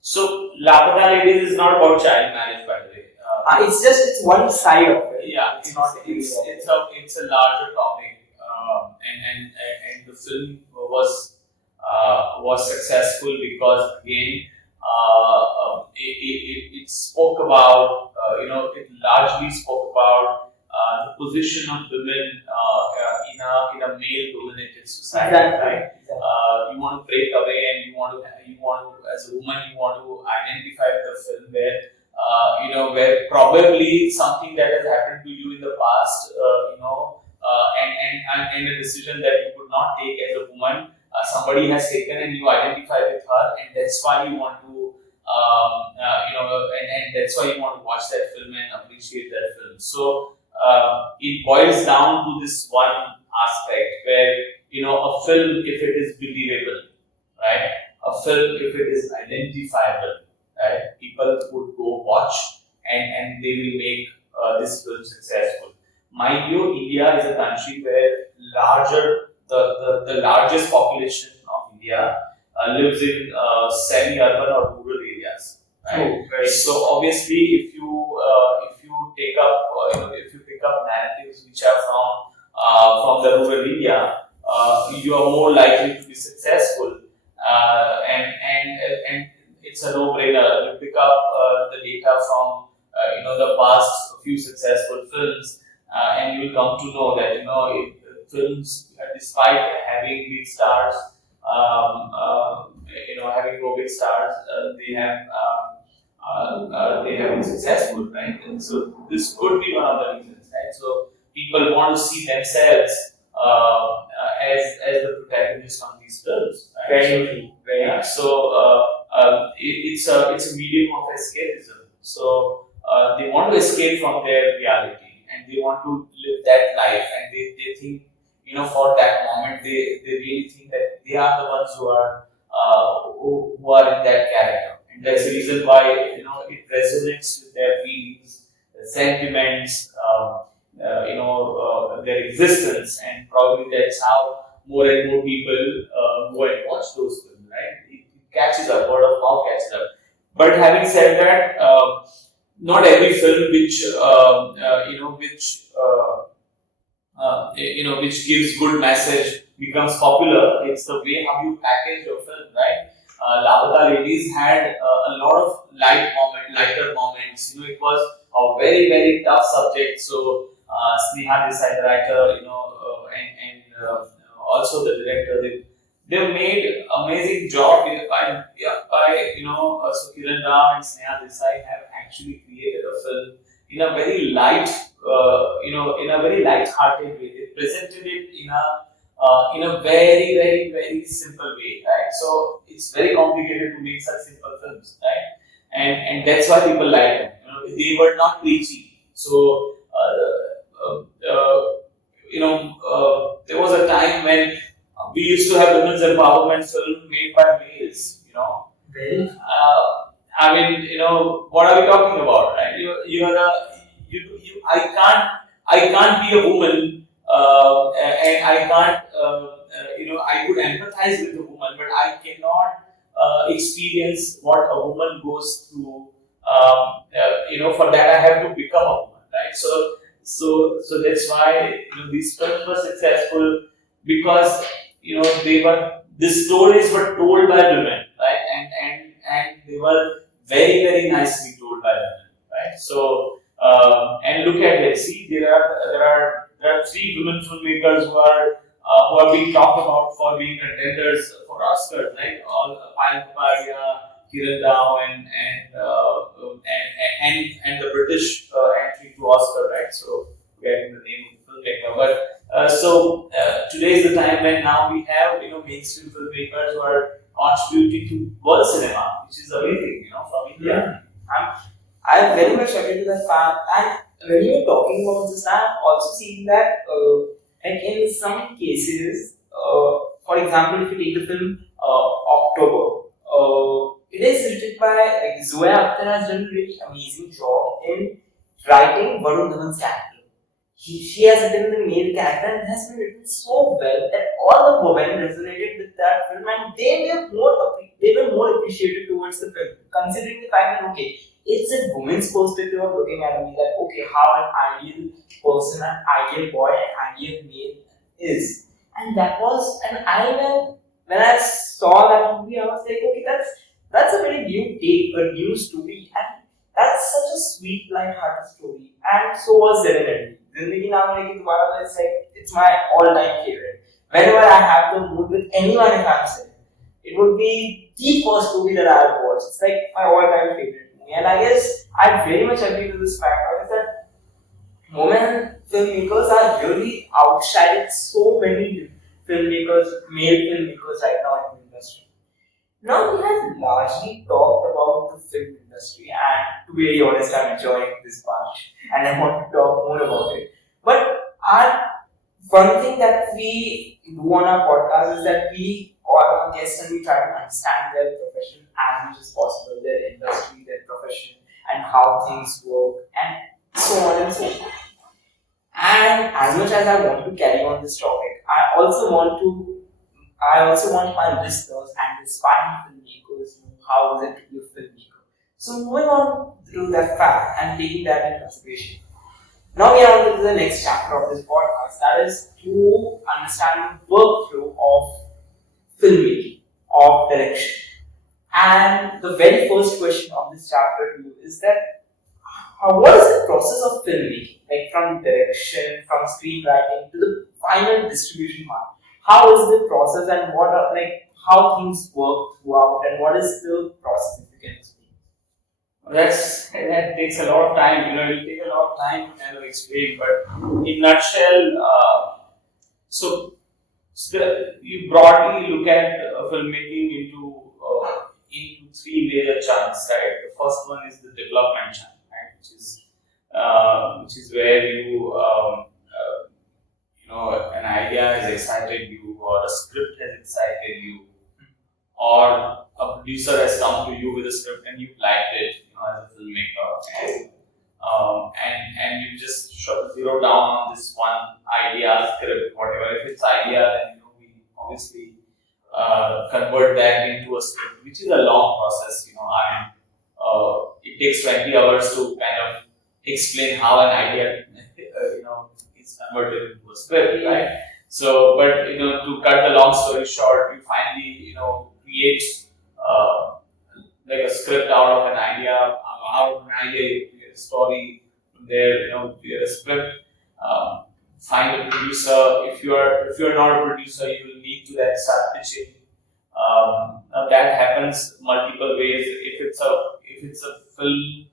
So Lapata Ladies is not about child marriage, by the way. It's one side of it. Yeah, it's a larger topic, and the film was successful because again it spoke about it largely spoke about the position of women in a male dominated society, Exactly. right? You want to break away, and you want to as a woman you want to identify with the film where probably something that has happened to you in the past, and a decision that you could not take as a woman, somebody has taken, and you identify with her, and that's why you want to, and that's why you want to watch that film and appreciate that film. So it boils down to this one aspect where a film, if it is believable, right? A film, if it is identifiable, right? People would go watch, and they will make this film successful. Mind you, India is a country where the largest population of India lives in semi-urban or rural areas. Right? Right. So obviously, if you pick up narratives which are from the rural area, you are more likely to be successful, and it's a no-brainer. You pick up the data from the past few successful films, and you will come to know that films, despite having big stars, having no big stars, they have been successful, right? And so this could be one of the reasons, right? So people want to see themselves as the protagonist on these films, right? Very. Yeah. So it's a medium of escapism. So they want to escape from their reality, and they want to live that life, and they think for that moment they really think that they are the ones who are in that character, and that's the reason why it resonates with their feelings, their sentiments, their existence, and probably that's how more and more people go and watch those films, right? It catches up, word of mouth catches up. But having said that, not every film which gives good message becomes popular. It's the way how you package your film, right? Lapata Ladies had a lot of lighter moments. It was a very, very tough subject. So Sneha Desai, the writer, also the director, they made amazing job so Kiran Rao and Sneha Desai have actually created a film in a very in a very light-hearted way. They presented it in a very, very, very simple way, right? So it's very complicated to make such simple films, right? And that's why people like them. They were not preachy. So there was a time when we used to have women's empowerment film made by males. Well, I mean, what are we talking about, right? I can't be a woman, and I can't, I could empathize with a woman, but I cannot experience what a woman goes through. For that I have to become a woman, right? So that's why these films were successful because the stories were told by women, right? And they were very, very nicely told by women, right? So and look at it. See, there are 3 women filmmakers who are being talked about for being contenders for Oscars, right? All Payal Kapadia, Kiran Rao, and the British entry to Oscar, right? So forgetting the name of the filmmaker, but today is the time when now we have mainstream filmmakers who are contributing to world cinema, which is amazing, from India. I very much agree to that fact. And when you're talking about this, I've also seen that, like in some cases, for example, if you take the film October, it is written by Zoya Akhtar has done a really amazing job in writing Varun Dhawan's character. She has written the male character and has been written so well that all the women resonated with that film and they were more appreciated towards the film, considering the fact that it's a woman's perspective of looking at me that how an ideal person, an ideal boy, an ideal male is. And that was when I saw that movie, I was like, that's a very new take, a new story, and that's such a sweet, light-hearted story. And so was Zindagi. Zindagi Naam Leki Dobara is it's my all-time favorite. Whenever I have the mood with anyone if I'm sick, it would be the first movie that I have watched. It's like my all-time favorite movie. And I guess I very much agree to this fact that women filmmakers are really outshining so many filmmakers, male filmmakers right now in the industry. Now we have largely talked about the film industry, and to be very honest, I'm enjoying this part and I want to talk more about it. But one thing that we do on our podcast is that we call our guests and we try to understand their profession as much as possible, their industry, their profession, and how things work, and so on and so forth. And as much as I want to carry on this topic, I also want my listeners and aspiring filmmakers to know how is it to be a filmmaker. So moving on through that fact and taking that into consideration. Now we are on to the next chapter of this podcast, that is to understand the workflow of filmmaking, of direction. And the very first question of this chapter to you is that what is the process of filmmaking? Like from direction, from screenwriting to the final distribution part. How is the process and how things work throughout and what is the process if you can explain? That takes a lot of time. It will take a lot of time to kind of explain, but in nutshell, you broadly look at filmmaking into 3 major chunks, right? The first one is the development chunk, right? Which is where an idea has excited you, or a script has excited you, or a producer has come to you with a script and you liked it, as a filmmaker, and you just zero down on this one idea, script, whatever. If it's idea, then we obviously convert that into a script, which is a long process. It takes 20 hours to kind of explain how an idea, is converted into a script, right? So, but to cut the long story short, you finally, create uh, like a script out of an idea, you get a story from there. You get a script. Find a producer. If you're not a producer, you will need to then start pitching. Now that happens multiple ways. If it's a film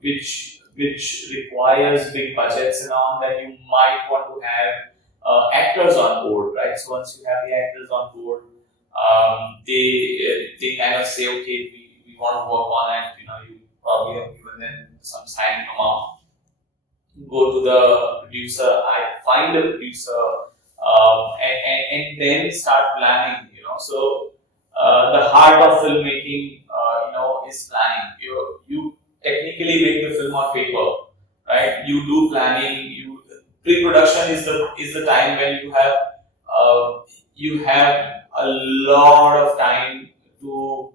which requires big budgets and all, then you might want to have actors on board, right? So once you have the actors on board, they kind of say, okay, we want to work on it. You probably have given them some signing amount. Go to the producer. I find a producer, and then start planning. So the heart of filmmaking, is planning. You technically make the film on paper, right? You do planning. Pre-production is the time when you have a lot of time to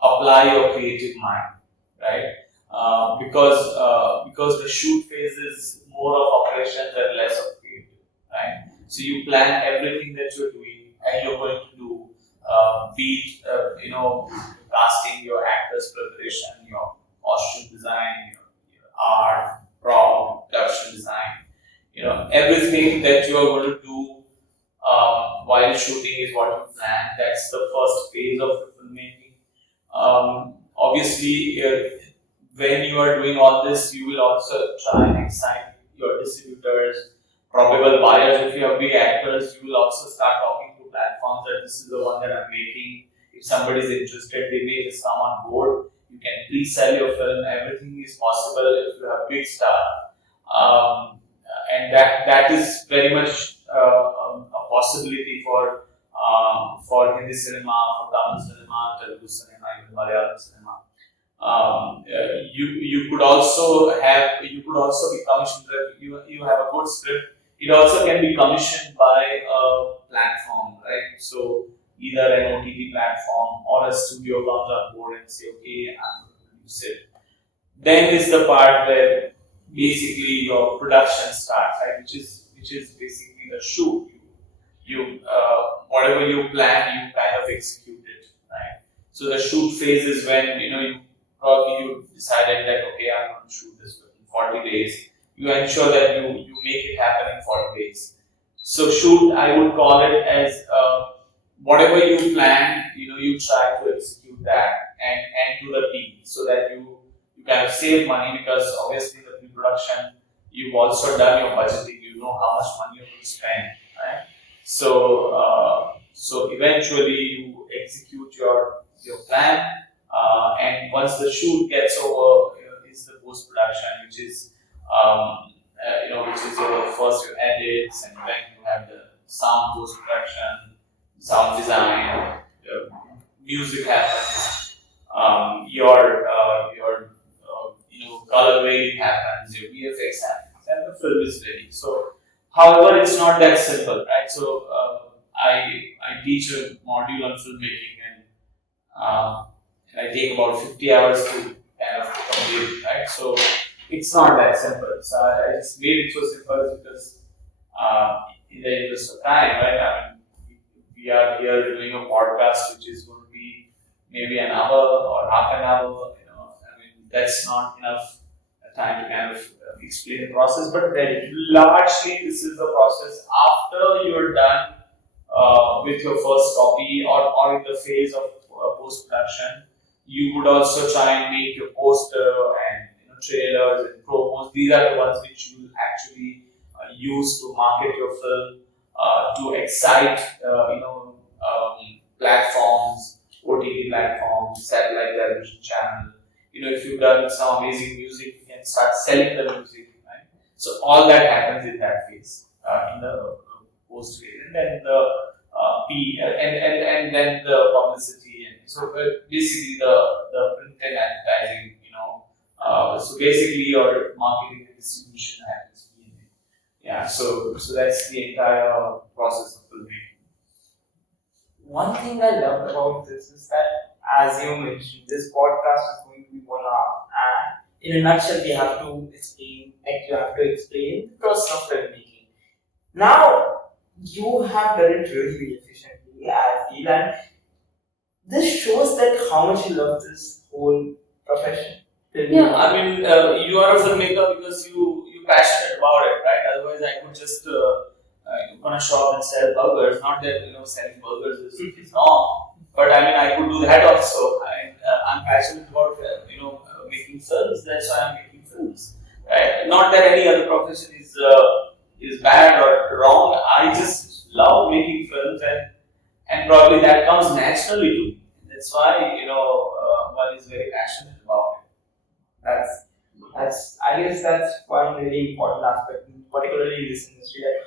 apply your creative mind, right? Because the shoot phase is more of operations and less of creative, right? So you plan everything that you're doing and you're going to do, be it, casting, your actors preparation, your costume design, your art, prop, production design, everything that you are going to do while shooting is what you plan. That's the first phase of the filmmaking. Obviously, when you are doing all this, you will also try and excite your distributors, probable buyers. If you have big actors, you will also start talking to platforms that this is the one that I'm making. If somebody is interested, they may just come on board. You can pre-sell your film. Everything is possible if you have big star. And that is very much a possibility for Hindi cinema, for Tamil cinema, Telugu cinema, even Malayalam cinema. You could also be commissioned. You have a good script. It also can be commissioned by a platform, right? So either an OTT platform or a studio comes on board and say, okay, I'm going to produce it. Then is the part where basically your production starts, right? Which is basically the shoot. You whatever you plan, you kind of execute it, right? So the shoot phase is when you decided that okay, I'm going to shoot this in 40 days. You ensure that you make it happen in 40 days. So shoot, I would call it as whatever you plan, you try to execute that and to the peak, so that you kind of save money, because obviously the pre-production, you've also done your budgeting, you know how much money you're going to spend, right? So eventually you execute your plan, and once the shoot gets over, is the post-production, which is your first your edits, and then you have the sound post-production, sound design, music happens, your color grading happens, your VFX happens, and the film is ready. So, however, it's not that simple, right? So, I teach a module on filmmaking, and I take about 50 hours to kind of complete, right? So, it's not that simple. So, I just made it so simple because in the interest of time, right? I mean, we are here doing a podcast which is going to be maybe an hour or half an hour. That's not enough time to kind of explain the process. But largely, this is the process after you're done with your first copy, or in the phase of post-production. You would also try and make your poster and trailers and promos. These are the ones which you will actually use to market your film, to excite platforms, OTT platforms, satellite television channel. If you've done some amazing music, you can start selling the music, right? So all that happens in that phase, in the post phase, and then the and then the publicity, and so basically the print and advertising. So basically your marketing and distribution happens. Yeah. So that's the entire process of filmmaking. One thing I loved about this is that, as you mentioned, this podcast is going to be 1 hour, and in a nutshell, you have to explain the process of filmmaking. Now, you have done it really, really efficiently, I feel, and This shows that how much you love this whole profession. Yeah, I mean, you are a filmmaker because you're passionate about it, right? Otherwise, I could just open a shop and sell burgers. Not that selling burgers is wrong, but I mean, I could do that also. I'm passionate about making films. That's why I'm making films, right? Not that any other profession is bad or wrong. I just love making films, and probably that comes naturally to me. That's why one is very passionate about it. That's I guess that's one really important aspect, particularly in this industry, that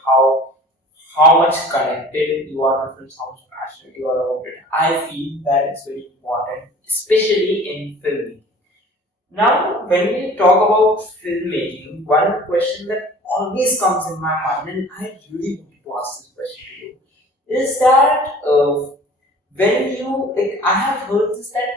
how much connected you are to films, how much passionate you are about it. I feel that it's very important, especially in filmmaking. Now, when we talk about filmmaking, one question that always comes in my mind, and I really wanted to ask this question to you, is that when you like, I have heard this that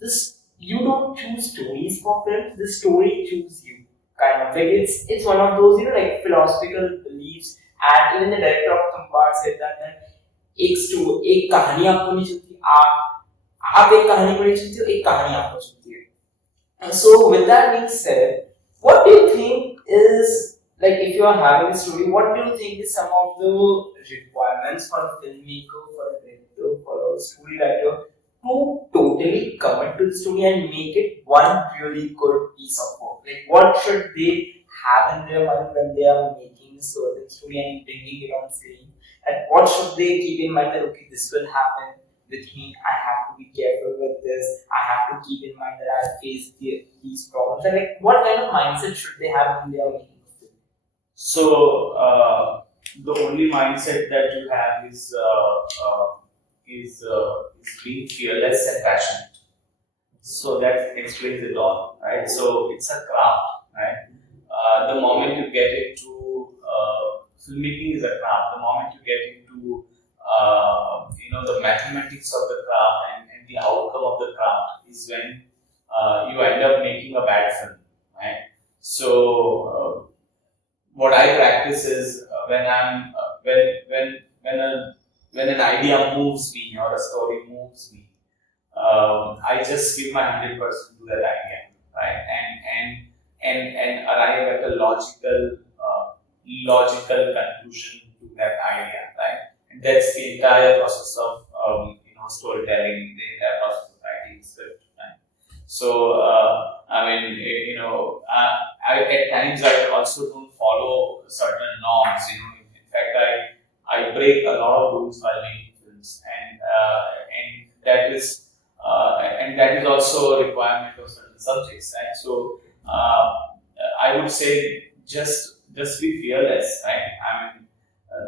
this you don't choose stories for films, the story chooses you. Kind of like it's one of those like philosophical beliefs, and even the director of Tumbar said that एक कहानी आपको नहीं चलती, आप एक कहानी को नहीं चलती हो, एक कहानी आपको चलती है. So with that being said, what do you think is like if you are having a story, what do you think is some of the requirements for a filmmaker, for a director, for a story writer to totally commit to the story and make it one really good piece of work? Like what should they have in their mind when they are making a certain story and bringing it on screen? And what should they keep in mind that okay, this will happen with me, I have to be careful with this, I have to keep in mind that I'll face these problems. And like what kind of mindset should they have when they are making a film? So the only mindset that you have is being fearless and passionate. So that explains it all, right? So it's a craft, right? The moment you get into filmmaking is a craft. The moment you get into the mathematics of the craft and the outcome of the craft is when you end up making a bad film, right? So what I practice is when I'm when an idea moves me or a story moves me, I just give my 100% to that idea, right? And arrive at a logical conclusion to that idea, right? And that's the entire process of storytelling, the entire process of writing script, right? So I mean, I at times I also don't follow certain norms. In fact, I break a lot of rules while making films, and that is also a requirement of certain subjects, right? So I would say just be fearless, right? I mean,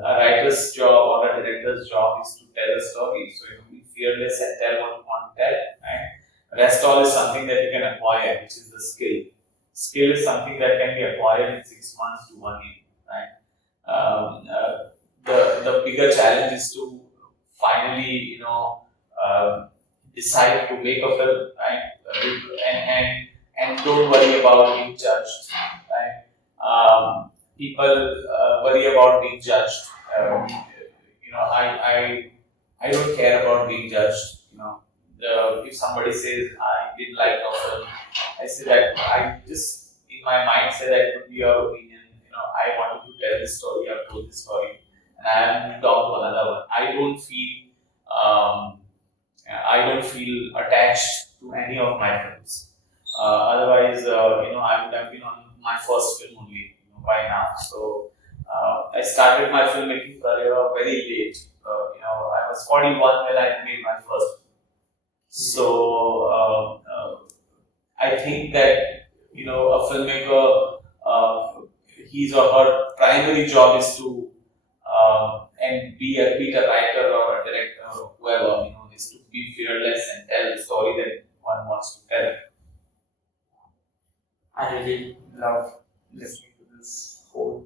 a writer's job or a director's job is to tell a story. So be fearless and tell what you want to tell, right? Rest all is something that you can acquire, which is the skill. Skill is something that can be acquired in 6 months to 1 year, right? The bigger challenge is to finally, decide to make a film, right? And don't worry about being judged, right? People worry about being judged. I don't care about being judged. If somebody says I didn't like your film, I say that I just in my mind say that could be your opinion. I wanted to tell this story. I've told this story, and I have moved on to another one. I don't feel attached to any of my films. Otherwise, I would have been on my first film only by now. So I started my filmmaking career very late. I was 41 when I made my first film. So I think that a filmmaker, his or her primary job is to and be a writer or a director or whoever is to be fearless and tell the story that one wants to tell. I really love listening to this whole.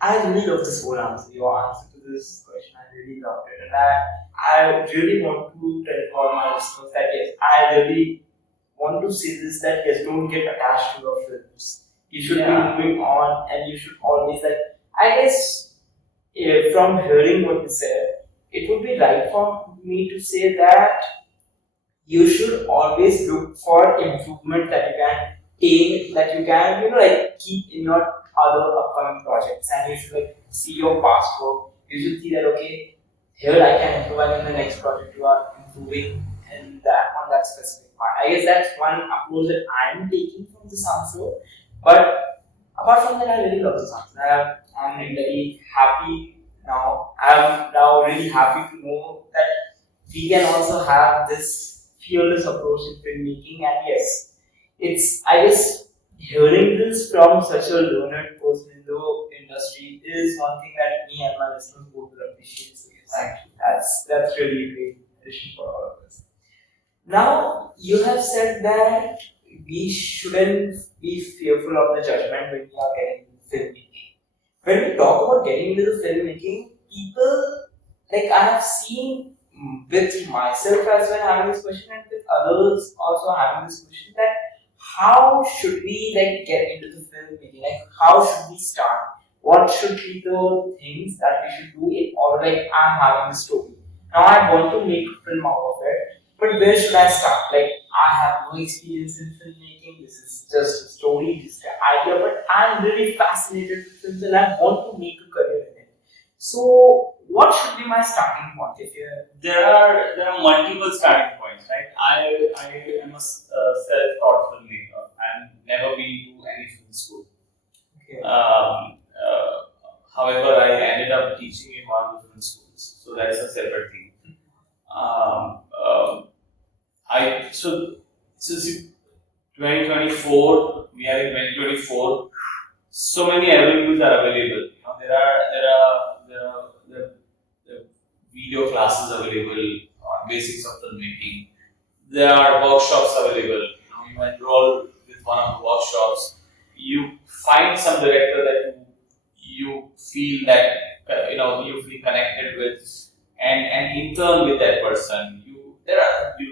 I really love this whole answer. Your answer to this question, I really loved it, and I really want to tell all my listeners that yes, I really want to say this that yes, don't get attached to your films. You should be moving on, and you should always I guess from hearing what you said, it would be right for me to say that you should always look for improvement that you can aim, that you can, like keep in your other upcoming projects, and you should like see your past work. You should see that okay, here I can improve, and in the next project you are improving in that on that specific part. I guess that's one approach that I am taking from this answer. But apart from that, I really love this answer. I'm very happy now. I'm now really happy to know that we can also have this fearless approach in filmmaking. And yes, it's, I guess, hearing this from such a learned person in the industry is one thing that me and my listeners both will appreciate. So yes, Thank you. that's really a great addition for all of us. Now, you have said that we shouldn't be fearful of the judgment when we are getting into filmmaking. When we talk about getting into the filmmaking, people, like I have seen with myself as well having this question, and with others also having this question, that how should we like get into the filmmaking? Like how should we start? What should be the things that we should do in order, like I'm having a story. Now I want to make a film out of it, but where should I start? Like I have no experience in filmmaking, this is just a story, just an idea, but I'm really fascinated with films and I want to make a career in it. So what should be my starting point if you're... There are multiple starting points, right? I am a self-taught filmmaker. I've never been to any film school. Okay. However, I ended up teaching in one of the film schools, so that's a separate thing. So see, 2024, we are in 2024. So many avenues are available. There are video classes available on basics of filmmaking. There are workshops available. You enroll with one of the workshops. You find some director that you feel that you feel connected with, and intern with that person. You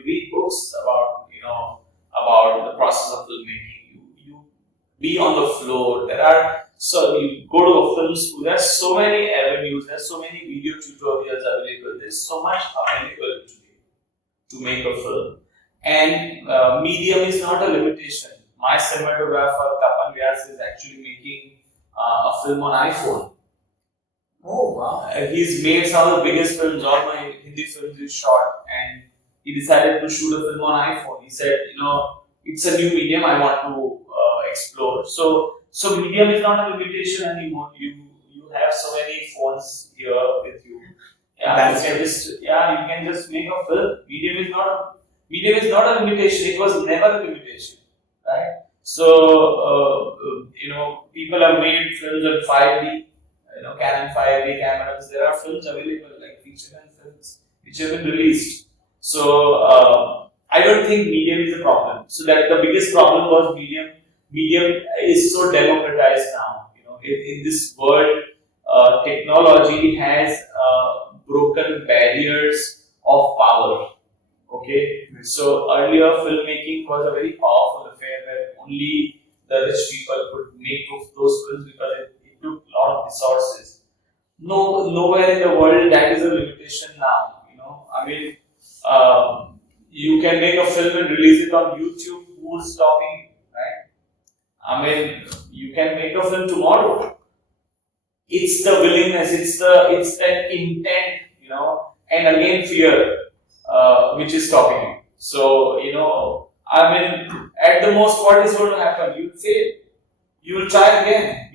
read books about the process of filmmaking. You be on the floor. So you go to a film school. There's so many avenues. There's so many video tutorials available. There's so much available today to make a film. And medium is not a limitation. My cinematographer Tapan Vyas is actually making a film on iPhone. Oh wow! He's made some of the biggest films. All my Hindi films is shot, and he decided to shoot a film on iPhone. He said, it's a new medium I want to explore. So medium is not a limitation anymore. You have so many phones here with you. You can just make a film. Medium is not a limitation. It was never a limitation, right? So people have made films on 5D, Canon 5D cameras. There are films available like feature length films which have been released. So I don't think medium is a problem. So that the biggest problem was medium. Medium is so democratized now. In this world, technology has broken barriers of power. Okay, so earlier filmmaking was a very powerful affair where only the rich people could make those films because it took a lot of resources. Nowhere in the world that is a limitation now. You can make a film and release it on YouTube. Who's stopping you, right? You can make a film tomorrow. It's the willingness, it's that intent, and again fear, which is stopping you. So, at the most, what is going to happen? You'll fail. You will try again,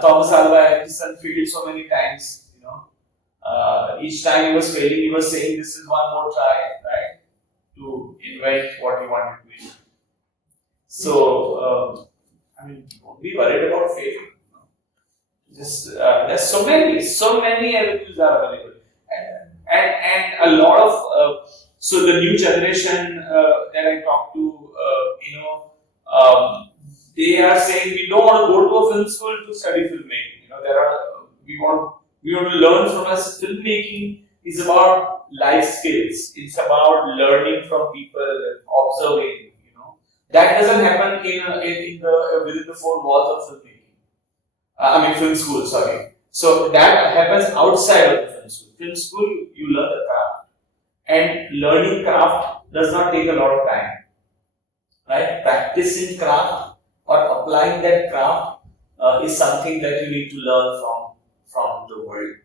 Thomas Alva Edison failed so many times, each time he was failing, he was saying, this is one more try, right? To invent what he wanted to do. So, don't be worried about failing. Just there's so many avenues are available, and a lot of so the new generation that I talk to, they are saying we don't want to go to a film school to study filmmaking. We want to learn from us. Filmmaking is about life skills. It's about learning from people, observing. That doesn't happen within the four walls of filmmaking. Film school, sorry. So that happens outside of the film school. Film school, you learn the craft, and learning craft does not take a lot of time, right? Practicing craft or applying that craft is something that you need to learn from the world.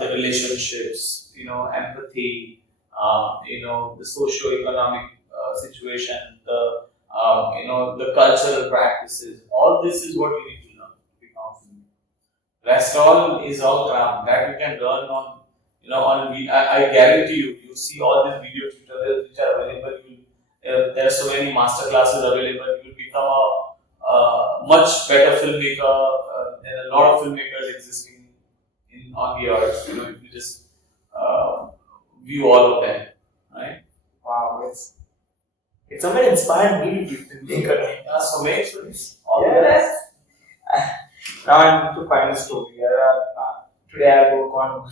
The relationships, empathy, the socio-economic situation, the cultural practices. All this is what you need to learn to become a filmmaker. Rest all is all craft that you can learn on. I guarantee you see all these video tutorials which are available. There are so many master classes available. You'll become a much better filmmaker. There are a lot of filmmakers existing on the earth. If you just view all of them, right? Wow, it's somewhat inspired me to be filmmaker. So makes sense. Yes. Now I'm to find a story. Today I work on.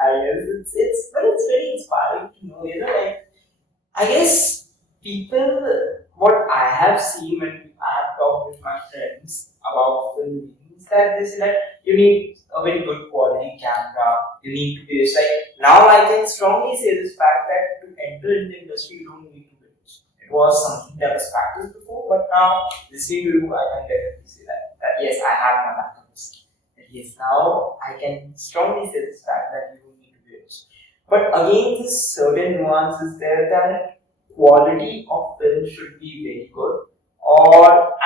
I guess it's very inspiring to know. I guess people, what I have seen when I have talked with my friends about filmmaking is that they say that you need a very good quality camera. You need to be this. Now I can strongly say this fact that to enter in the industry you don't need to be rich. It was something that was practiced before, but now listening to you, I can definitely say that yes, I have my backups. And yes, now I can strongly say this fact that you don't need to be rich. But again, this certain nuance is there that quality of film should be very good,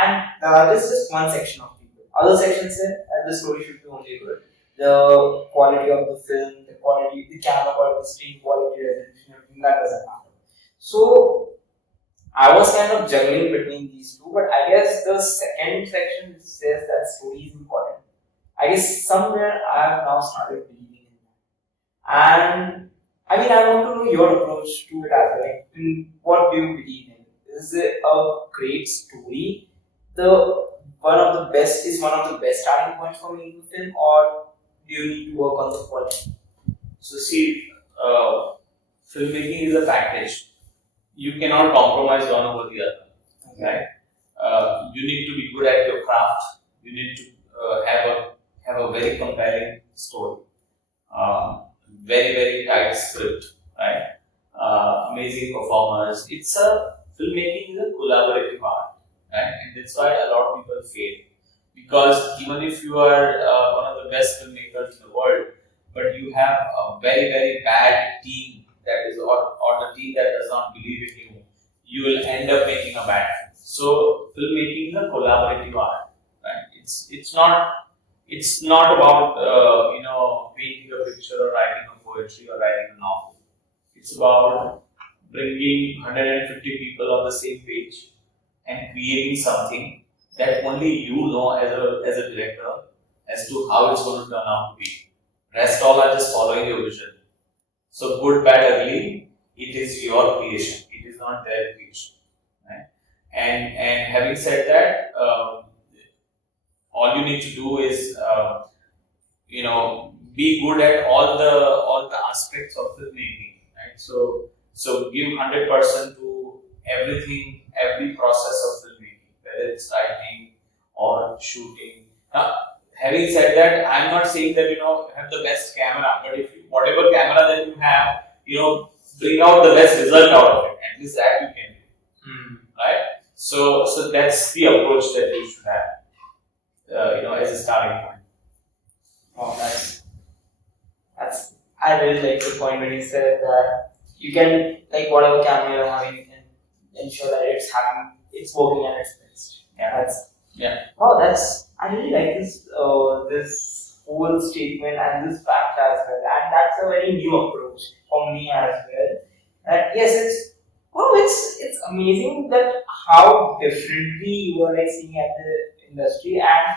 and this is just one section of people. Other sections say that the story should be only good. The quality of the film, the quality, the camera quality, the screen quality, resolution, everything that doesn't matter. So I was kind of juggling between these two, but I guess the second section says that story is important. I guess somewhere I have now started believing in that. And I want to know your approach to it as well. What do you believe in? Is it a great story? One of the best starting points for making a film, or do you need to work on the quality? So see, filmmaking is a package. You cannot compromise one over the other, right? You need to be good at your craft. You need to have a very compelling story, very tight script, right? Amazing performers. Filmmaking is a collaborative art, right? And that's why a lot of people fail, because even if you are one of the best filmmakers in the world, but you have a very bad team or the team that does not believe in you, you will end up making a bad film. So filmmaking is a collaborative art, right? It's not about painting a picture or writing a poetry or writing a novel. It's about bringing 150 people on the same page and creating something that only you know as a director as to how it's going to turn out to be. Rest all are just following your vision. So good, bad, ugly, it is your creation. It is not their creation, right? And having said that, all you need to do is be good at all the aspects of filmmaking, right? So give 100% to everything, every process of filmmaking, whether it's writing or shooting. Now, having said that, I'm not saying that have the best camera, but if whatever camera that you have, bring out the best result out of it. At least that you can do, right? So that's the approach that you should have, as a starting point. Oh, I really like the point when you said that you can, like, whatever camera you're having, you can ensure that it's working at its best. I really like this whole statement and this fact as well, and that's a very new approach for me as well. That yes, it's amazing that how differently you are seeing at the industry, and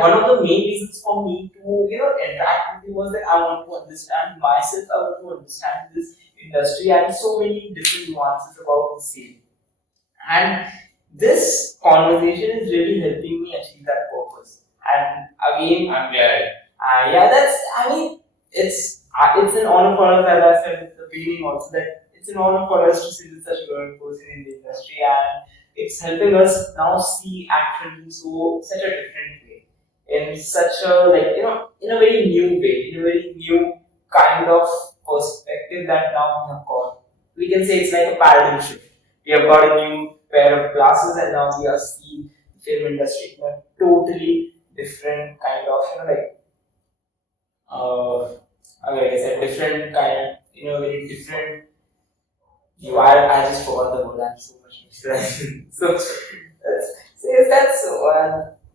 one of the main reasons for me to interact with you was that I want to understand myself. I want to understand this industry and so many different nuances about the same. And this conversation is really helping me achieve that purpose. And again, I'm glad. It's an honor for us, as I said at the beginning also, that it's an honor for us to sit with such a learned person in the industry, and it's helping us now see action in such a different way. in such a in a very new way, in a very new kind of perspective that now we have got. We can say it's like a paradigm shift. We have got a new pair of glasses, and now we are seeing the film industry in a totally different kind of like I said, different kind, very different. I just forgot the word. I'm so much distracted.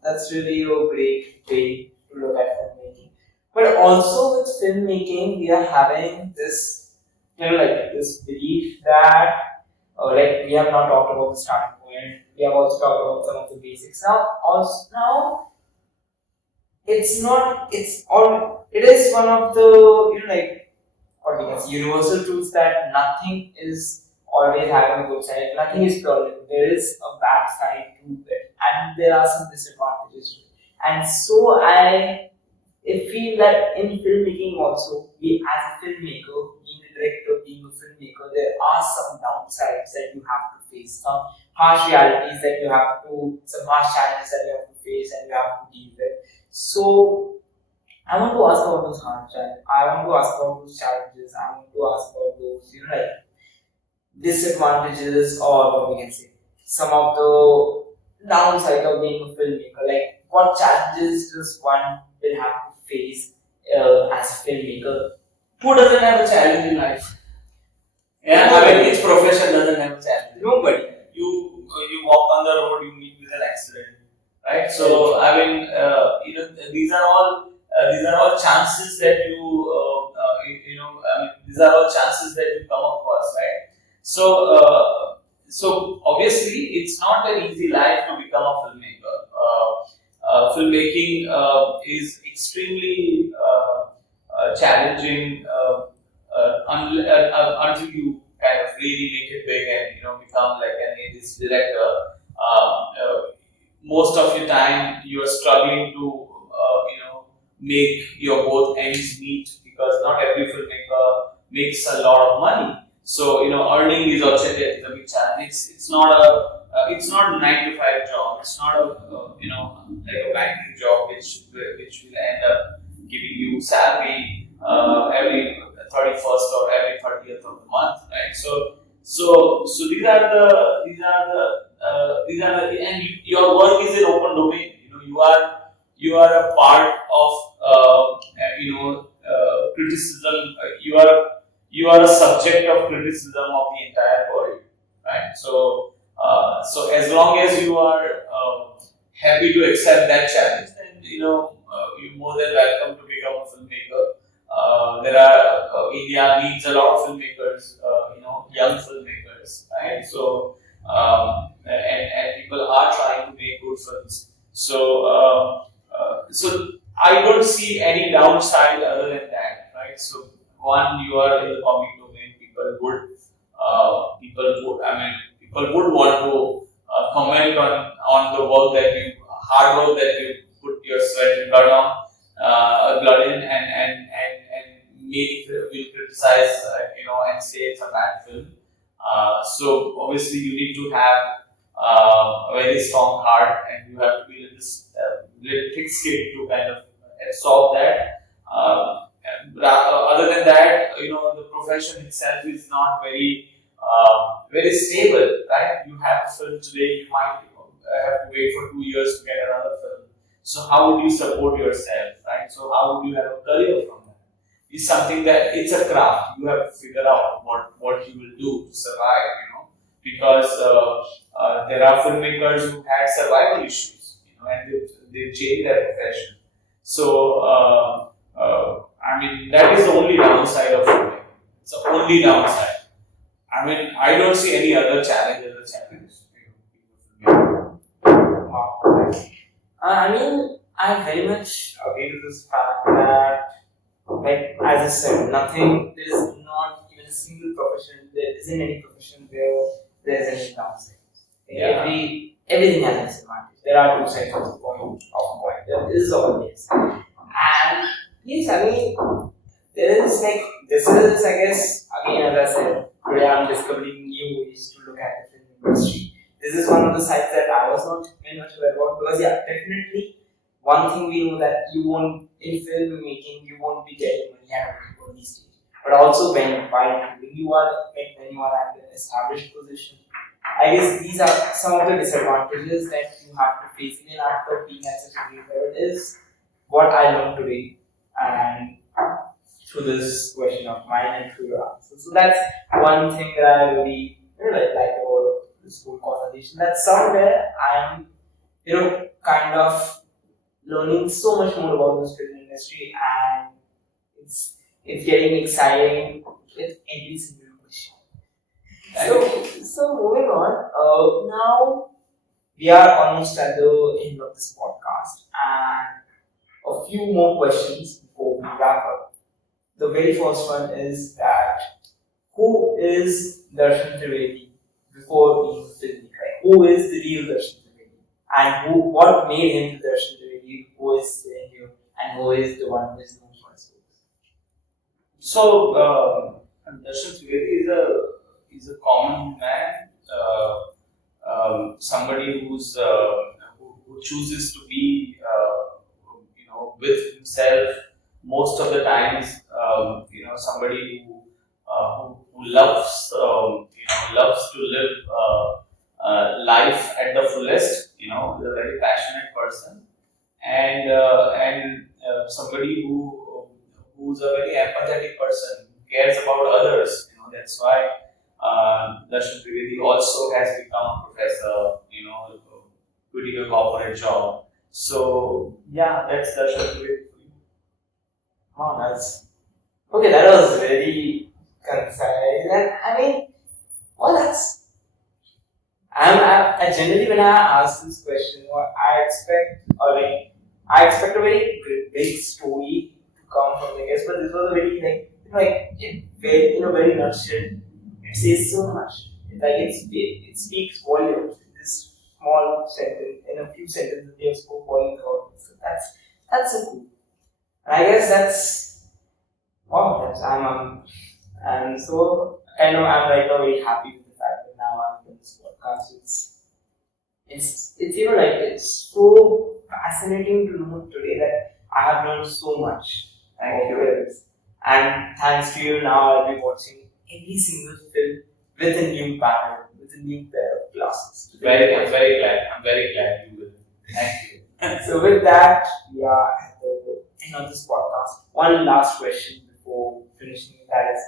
That's really a great way to look at filmmaking. But also with filmmaking, we are having this, this belief that, we have not talked about the starting point. We have also talked about some of the basics. Now, it's not. It is one of the what we can say, universal truths that nothing is always having a good side. Nothing is perfect. There is a bad side to it, and there are some disadvantages to it. And so I feel that in filmmaking also, we as a filmmaker, being a director, being a filmmaker, there are some downsides that you have to face, some harsh realities that you have to, some harsh challenges that you have to face and you have to deal with. So I want to ask about those hard challenges. I want to ask about those challenges. I want to ask about those, disadvantages, or what we can say, some of the downside of being a filmmaker. Like, what challenges does one will have to face as a filmmaker? Who doesn't have a challenge in life? Yeah, I mean, each profession doesn't have a challenge. Nobody. You walk on the road, you meet with an accident, right? So I mean, these are all chances that these are all chances that you come across, right? So obviously, it's not an easy life to become a filmmaker. Filmmaking is extremely challenging until you kind of really make it big and become like an artist director. Most of your time you are struggling to make your both ends meet, because not every filmmaker makes a lot of money. So earning is also a big challenge. It's not a 9 to 5 job. It's not a like a banking job which will end up giving you salary every 31st or every 30th of the month, right? So these are the and your work is an open domain. You are a part of criticism. You are a subject of criticism of the entire world, right? So as long as you are happy to accept that challenge, then you're more than welcome to become a filmmaker. India needs a lot of filmmakers, young filmmakers, right? So and people are trying to make good films. So I don't see any downside other than that, right? So one, you are in the public domain. People would want to comment on the hard work that you put your sweat and blood in, and maybe will criticize, and say it's a bad film. So obviously you need to have a very strong heart, and you have to be little thick skin to kind of solve that. Other than that, the profession itself is not very stable, right? You have a film today, you might have to wait for 2 years to get another film. So how would you support yourself, right? So how would you have a career from that? It's something that it's a craft. You have to figure out what you will do to survive, because there are filmmakers who had survival issues, and they've changed their profession. So that is the only downside of filmmaking. It's the only downside. I don't see any other challenge as a challenge. I very much agree to this fact that, as I said, there is not even a single profession, there isn't any profession where there is any downside. Yeah. Everything has its advantage. There are two sides of the coin. There is always. And yes, there is this is, I guess, again, as I said, today I'm discovering new ways to look at the film industry. This is one of the sides that I was not very much aware about, because definitely one thing we know that you won't, in filmmaking, you won't be getting money at a very early stage. But also when you are at an established position, I guess these are some of the disadvantages that you have to face in an actor being at such a great level is what I learned today and through this question of mine and through your answer. So that's one thing that I really like about this whole conversation. That somewhere I'm kind of learning so much more about this film industry, and it's getting exciting with every single question. So moving on, now we are almost at the end of this podcast, and a few more questions before we wrap up. The very first one is that who is Darshan Trivedi before being a filmmaker? Who is the real Darshan Trivedi? And what made him the Darshan Trivedi who is sitting here and who is the one who is known for his works? So, Darshan Trivedi is a common man, somebody who chooses to be, with himself most of the times. Somebody who loves, loves to live life at the fullest. Is a very passionate person, and somebody who's a very empathetic person, who cares about others. That's why Darshan Trivedi also has become a professor. Quitting a corporate job. So yeah, that's Darshan Trivedi for you. Oh, that's okay. That was very concise, and I mean, well, that's. I generally when I ask this question, I expect a very big story to come from the guest, but this was a very very nutshell. It says so much. It speaks volumes. This small sentence, in a few sentences, they have spoke volumes about it. So that's so cool. And I guess that's wow. And so I'm right now very happy with the fact that now I'm doing this podcast. It's it's so fascinating to know today that I have learned so much. Thank you. And thanks to you, now I'll be watching every single film with a new panel, with a new pair of glasses. I'm very glad you will. Thank you. So with that, we are at the end of this podcast. One last question before finishing it, that is,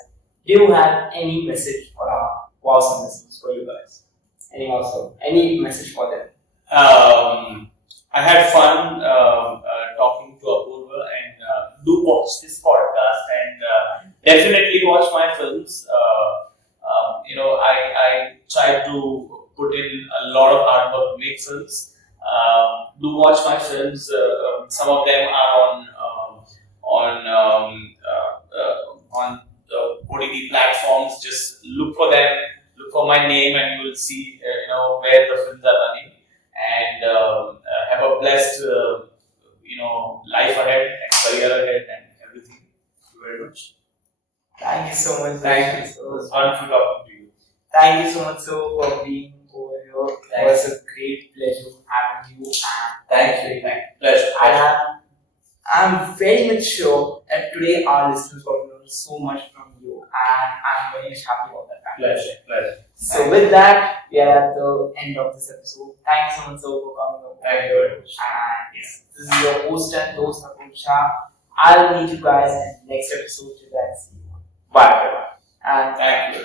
do you have any message for our Wowsome listeners, for you guys? Any message for them? I had fun talking to Apurva, and do watch this podcast, and definitely watch my films. I try to put in a lot of hard work to make films. Do watch my films. Some of them are on the OTT platforms. Just look for them. Look for my name, and you will see where the films are running. And have a blessed life ahead and career ahead and everything. Thank you very much. Thank you so much. Thank you. It was wonderful talking to you. Thank you so much for being over here. It was a great pleasure having you. Thank you. Pleasure. And I'm very much sure that today our listeners will learn so much from you, and I'm very much happy about that. Pleasure. So with that, we are at the end of this episode. Thank you so much for coming over. Thank you very much. And this is your host and host, Mrugtrushna. I'll meet you guys in the next episode. Till then, see you. Bye everyone. And Thank you.